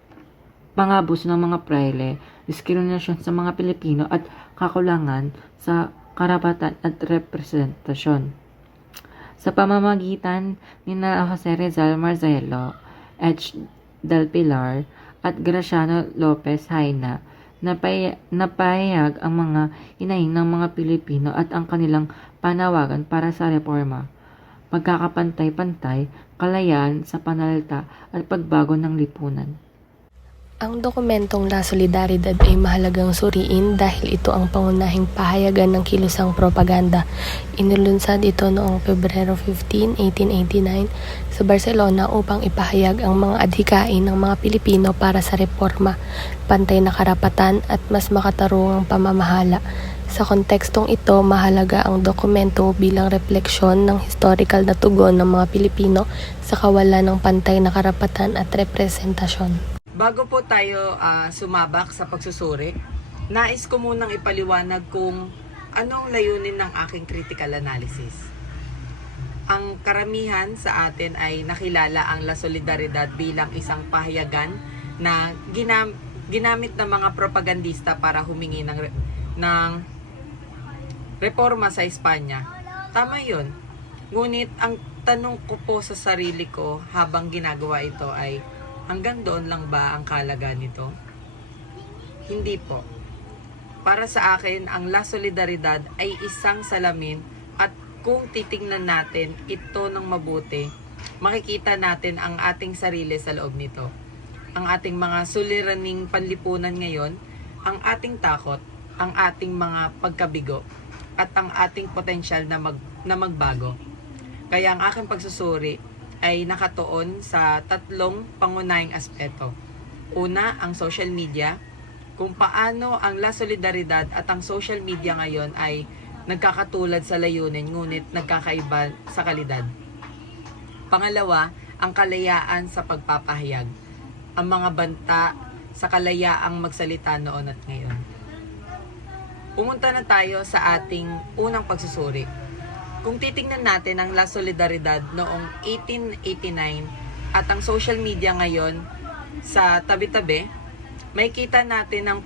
pangabuso ng mga praile, diskriminasyon sa mga Pilipino at kakulangan sa karapatan at representasyon. Sa pamamagitan ni Jose Rizal Marcelo, H. del Pilar at Graciano Lopez Haina, napahayag ang mga hinaing ng mga Pilipino at ang kanilang panawagan para sa reforma, pagkakapantay-pantay, kalayaan sa pananalita at pagbago ng lipunan. Ang dokumentong La Solidaridad ay mahalagang suriin dahil ito ang pangunahing pahayagan ng kilusang propaganda. Inilunsad ito noong Pebrero 15, 1889 sa Barcelona upang ipahayag ang mga adhikain ng mga Pilipino para sa reforma, pantay na karapatan at mas makatarungang pamamahala. Sa kontekstong ito, mahalaga ang dokumento bilang refleksyon ng historical na tugon ng mga Pilipino sa kawalan ng pantay na karapatan at representasyon. Bago po tayo sumabak sa pagsusuri, nais ko munang ipaliwanag kung anong layunin ng aking critical analysis. Ang karamihan sa atin ay nakilala ang La Solidaridad bilang isang pahayagan na ginamit ng mga propagandista para humingi ng reforma sa Espanya. Tama yun. Ngunit ang tanong ko po sa sarili ko habang ginagawa ito ay, hanggang doon lang ba ang kahalagaan nito? Hindi po. Para sa akin, ang La Solidaridad ay isang salamin at kung titingnan natin ito ng mabuti, makikita natin ang ating sarili sa loob nito. Ang ating mga suliraning panlipunan ngayon, ang ating takot, ang ating mga pagkabigo, at ang ating potensyal na magbago. Kaya ang aking pagsusuri ay nakatuon sa tatlong pangunahing aspeto. Una, ang social media, kung paano ang La Solidaridad at ang social media ngayon ay nagkakatulad sa layunin ngunit nagkakaiba sa kalidad. Pangalawa, ang kalayaan sa pagpapahayag, ang mga banta sa kalayaang magsalita noon at ngayon. Pumunta na tayo sa ating unang pagsusuri. Kung titingnan natin ang La Solidaridad noong 1889 at ang social media ngayon sa tabi-tabi, may kita natin ang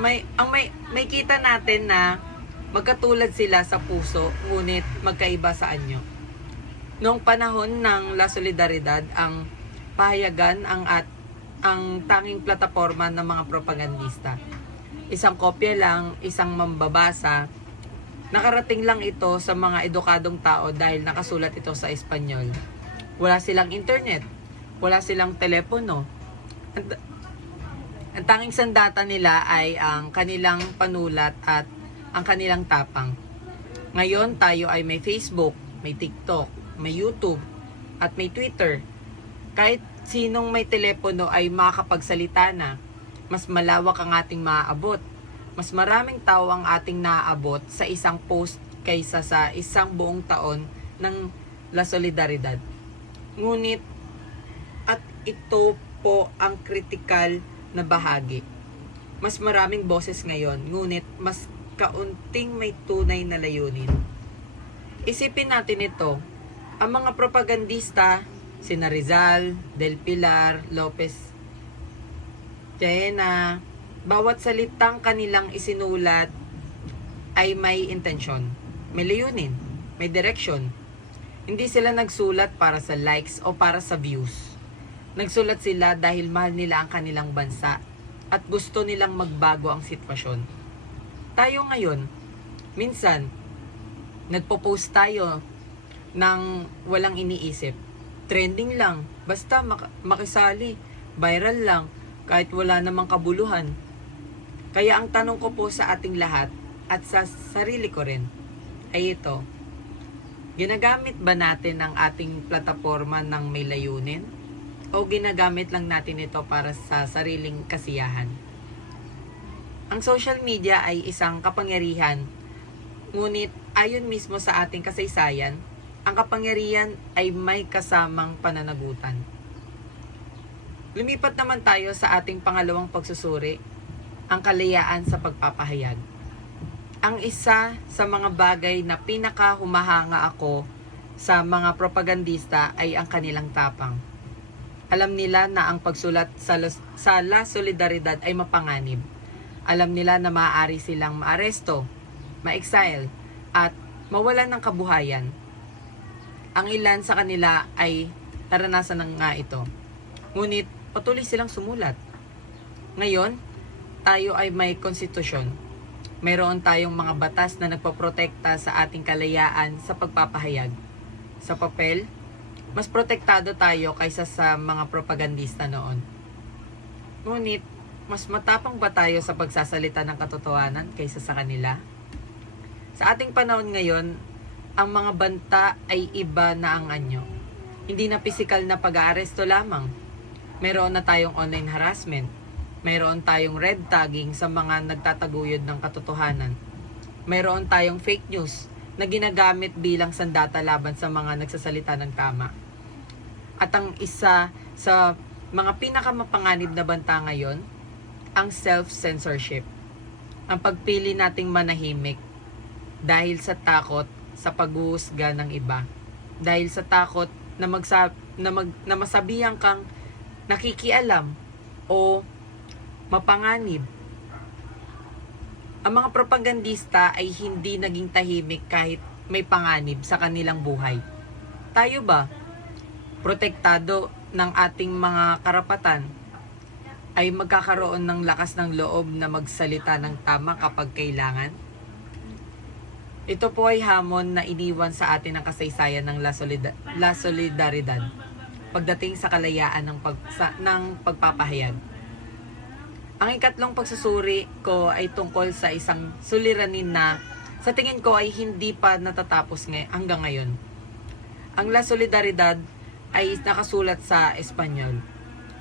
may kita natin na magkatulad sila sa puso ngunit magkaiba sa anyo. Noong panahon ng La Solidaridad, ang pahayagan ang tanging plataforma ng mga propagandista. Isang kopya lang, isang mambabasa. Nakarating lang ito sa mga edukadong tao dahil nakasulat ito sa Espanyol. Wala silang internet, wala silang telepono. Ang tanging sandata nila ay ang kanilang panulat at ang kanilang tapang. Ngayon tayo ay may Facebook, may TikTok, may YouTube, at may Twitter. Kahit sinong may telepono ay makakapagsalita na. Mas malawak ang ating maaabot. Mas maraming tao ang ating naaabot sa isang post kaysa sa isang buong taon ng La Solidaridad. Ngunit, at ito po ang kritikal na bahagi. Mas maraming boses ngayon, ngunit mas kaunting may tunay na layunin. Isipin natin ito, ang mga propagandista, sina Rizal, Del Pilar, Lopez, Jaena, bawat salitang kanilang isinulat ay may intensyon, may layunin, may direksyon. Hindi sila nagsulat para sa likes o para sa views. Nagsulat sila dahil mahal nila ang kanilang bansa at gusto nilang magbago ang sitwasyon. Tayo ngayon, minsan, nagpo-post tayo ng walang iniisip. Trending lang, basta makisali, viral lang, kahit wala namang kabuluhan. Kaya ang tanong ko po sa ating lahat at sa sarili ko rin ay ito, ginagamit ba natin ang ating plataforma ng may layunin? O ginagamit lang natin ito para sa sariling kasiyahan? Ang social media ay isang kapangyarihan, ngunit ayon mismo sa ating kasaysayan, ang kapangyarihan ay may kasamang pananagutan. Lumipat naman tayo sa ating pangalawang pagsusuri, ang kalayaan sa pagpapahayag. Ang isa sa mga bagay na pinakahumahanga ako sa mga propagandista ay ang kanilang tapang. Alam nila na ang pagsulat sa La Solidaridad ay mapanganib. Alam nila na maaari silang maaresto, ma-exile, at mawalan ng kabuhayan. Ang ilan sa kanila ay naranasan na nga ito. Ngunit patuloy silang sumulat. Ngayon, tayo ay may konstitusyon. Mayroon tayong mga batas na nagpoprotekta sa ating kalayaan sa pagpapahayag. Sa papel, mas protektado tayo kaysa sa mga propagandista noon. Ngunit, mas matapang ba tayo sa pagsasalita ng katotohanan kaysa sa kanila? Sa ating panahon ngayon, ang mga banta ay iba na ang anyo. Hindi na pisikal na pag-aaresto lamang. Meron na tayong online harassment. Meron tayong red tagging sa mga nagtataguyod ng katotohanan. Meron tayong fake news na ginagamit bilang sandata laban sa mga nagsasalita ng tama. At ang isa sa mga pinakamapanganib na banta ngayon, ang self-censorship. Ang pagpili nating manahimik dahil sa takot sa paghuhusga ng iba. Dahil sa takot na, na masabihan kang nakikialam o mapanganib. Ang mga propagandista ay hindi naging tahimik kahit may panganib sa kanilang buhay. Tayo ba, protektado ng ating mga karapatan, ay magkakaroon ng lakas ng loob na magsalita ng tama kapag kailangan? Ito po ay hamon na iniwan sa atin ng kasaysayan ng La Solidaridad pagdating sa kalayaan ng pagpapahayag. Ang ikatlong pagsusuri ko ay tungkol sa isang suliranin na sa tingin ko ay hindi pa natatapos hanggang ngayon. Ang La Solidaridad ay nakasulat sa Espanyol.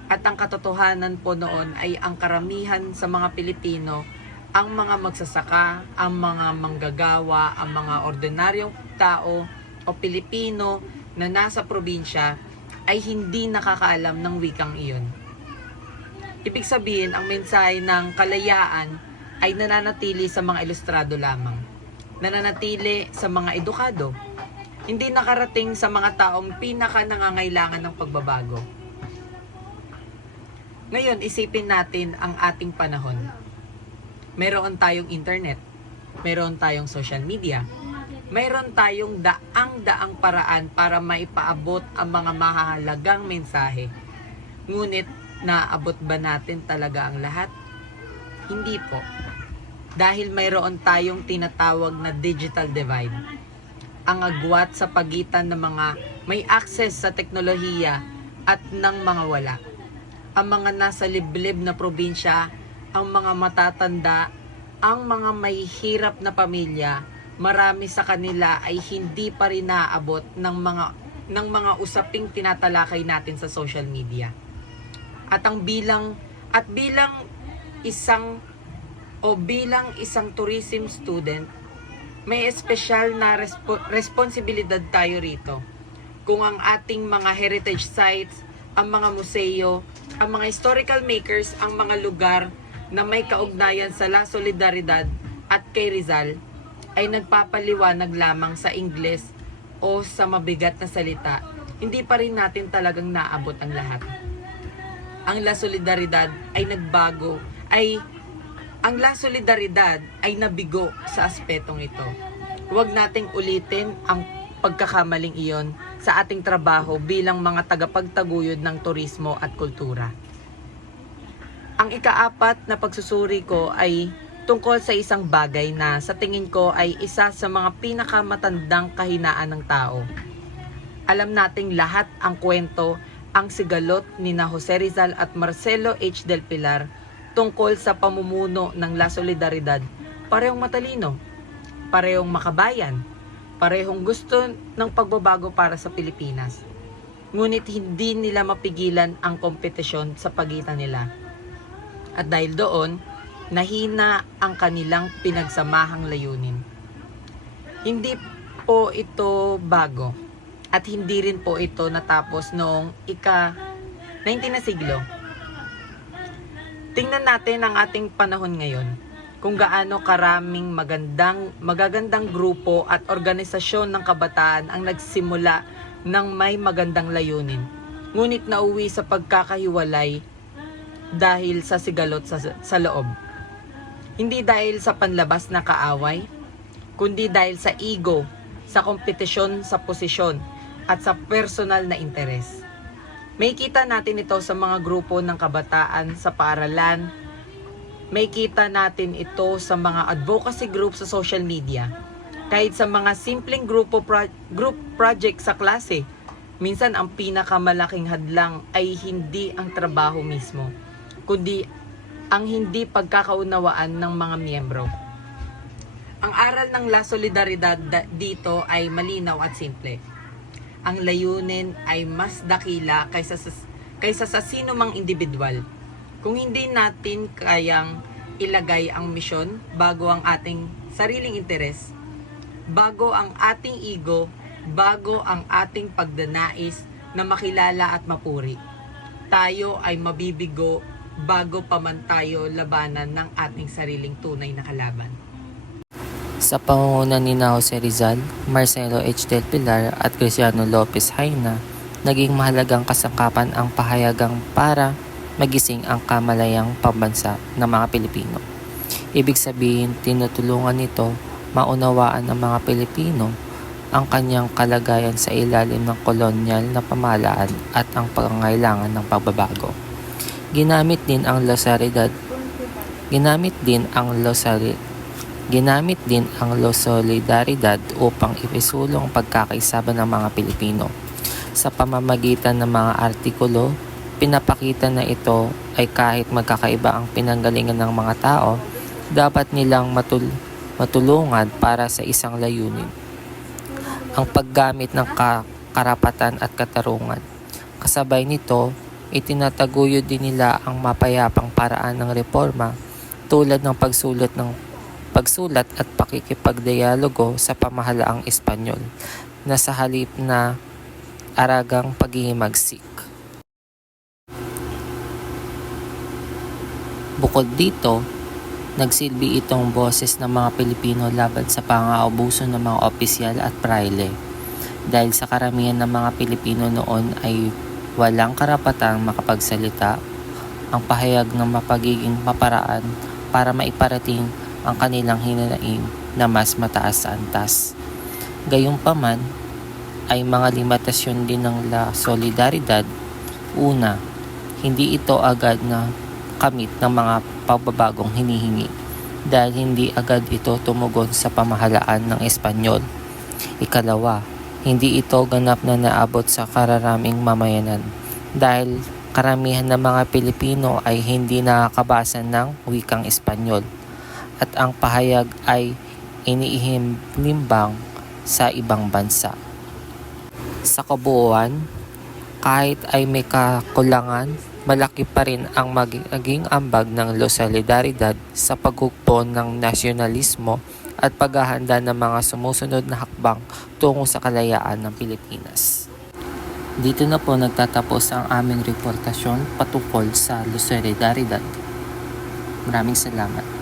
At ang katotohanan po noon ay ang karamihan sa mga Pilipino, ang mga magsasaka, ang mga manggagawa, ang mga ordinaryong tao o Pilipino na nasa probinsya ay hindi nakakaalam ng wikang iyon. Ibig sabihin, ang mensahe ng kalayaan ay nananatili sa mga ilustrado lamang. Nananatili sa mga edukado. Hindi nakarating sa mga taong pinaka nangangailangan ng pagbabago. Ngayon, isipin natin ang ating panahon. Meron tayong internet. Meron tayong social media. Meron tayong daang-daang paraan para maipaabot ang mga mahahalagang mensahe. Ngunit, naabot ba natin talaga ang lahat? Hindi po. Dahil mayroon tayong tinatawag na digital divide. Ang agwat sa pagitan ng mga may access sa teknolohiya at ng mga wala. Ang mga nasa liblib na probinsya, ang mga matatanda, ang mga may hirap na pamilya, marami sa kanila ay hindi pa rin naaabot ng mga usaping tinatalakay natin sa social media. At bilang isang o bilang isang tourism student, may espesyal na responsibilidad tayo rito. Kung ang ating mga heritage sites, ang mga museo, ang mga historical makers, ang mga lugar na may kaugnayan sa La Solidaridad at kay Rizal ay nagpapaliwanag lamang sa Ingles o sa mabigat na salita, hindi pa rin natin talagang naabot ang lahat. Ang La Solidaridad ay nagbago, ang La Solidaridad ay nabigo sa aspetong ito. Huwag nating ulitin ang pagkakamaling iyon sa ating trabaho bilang mga tagapagtaguyod ng turismo at kultura. Ang ikaapat na pagsusuri ko ay tungkol sa isang bagay na sa tingin ko ay isa sa mga pinakamatandang kahinaan ng tao. Alam nating lahat ang kwento, ang sigalot ni na Jose Rizal at Marcelo H. del Pilar tungkol sa pamumuno ng La Solidaridad. Parehong matalino, parehong makabayan, parehong gusto ng pagbabago para sa Pilipinas. Ngunit hindi nila mapigilan ang kompetisyon sa pagitan nila. At dahil doon, nahina ang kanilang pinagsamahang layunin. Hindi po ito bago at hindi rin po ito natapos noong ika-19 na siglo. Tingnan natin ang ating panahon ngayon, kung gaano karaming magagandang grupo at organisasyon ng kabataan ang nagsimula ng may magandang layunin, ngunit nauwi sa pagkakahiwalay dahil sa sigalot sa loob. Hindi dahil sa panlabas na kaaway, kundi dahil sa ego, sa kompetisyon sa posisyon, at sa personal na interes. May kita natin ito sa mga grupo ng kabataan sa paaralan. May kita natin ito sa mga advocacy group sa social media. Kahit sa mga simpleng group project sa klase, minsan ang pinakamalaking hadlang ay hindi ang trabaho mismo, kundi ang hindi pagkakaunawaan ng mga miyembro. Ang aral ng La Solidaridad dito ay malinaw at simple. Ang layunin ay mas dakila kaysa sa sino mang individual. Kung hindi natin kayang ilagay ang misyon bago ang ating sariling interes, bago ang ating ego, bago ang ating pagdanais na makilala at mapuri, tayo ay mabibigo bago pa man tayo labanan ng ating sariling tunay na kalaban. Sa pangunguna ni Jose Rizal, Marcelo H. del Pilar at Cristiano Lopez Haina, naging mahalagang kasangkapan ang pahayagang para magising ang kamalayang pambansa ng mga Pilipino. Ibig sabihin, tinutulungan nito maunawaan ng mga Pilipino ang kanyang kalagayan sa ilalim ng kolonyal na pamahalaan at ang pangangailangan ng pagbabago. Ginamit din ang La Solidaridad upang ipisulong pagkakaisama ng mga Pilipino. Sa pamamagitan ng mga artikulo, pinapakita na ito ay kahit magkakaiba ang pinanggalingan ng mga tao, dapat nilang matulungan para sa isang layunin. Ang paggamit ng karapatan at katarungan. Kasabay nito, itinataguyod din nila ang mapayapang paraan ng reforma tulad ng pagsulat at pakikipagdialogo sa pamahalaang Espanyol na sa halip na aragang paghihimagsik. Bukod dito, nagsilbi itong boses ng mga Pilipino laban sa pang-aabuso ng mga opisyal at praile. Dahil sa karamihan ng mga Pilipino noon ay walang karapatang makapagsalita, ang pahayag ng mapagiging maparaan para maiparating ang kanilang hinanaing na mas mataas sa antas. Gayunpaman, ay mga limitasyon din ng La Solidaridad. Una, hindi ito agad na kamit ng mga pagbabagong hinihingi dahil hindi agad ito tumugon sa pamahalaan ng Espanyol. Ikalawa, hindi ito ganap na naabot sa kararaming mamayanan dahil karamihan ng mga Pilipino ay hindi nakakabasa ng wikang Espanyol at ang pahayag ay iniihimlimbang sa ibang bansa. Sa kabuuan, kahit ay may kakulangan, malaki pa rin ang magiging ambag ng La Solidaridad sa paghugpo ng nasyonalismo at paghahanda ng mga sumusunod na hakbang tungo sa kalayaan ng Pilipinas. Dito na po nagtatapos ang aming reportasyon patungkol sa La Solidaridad. Maraming salamat.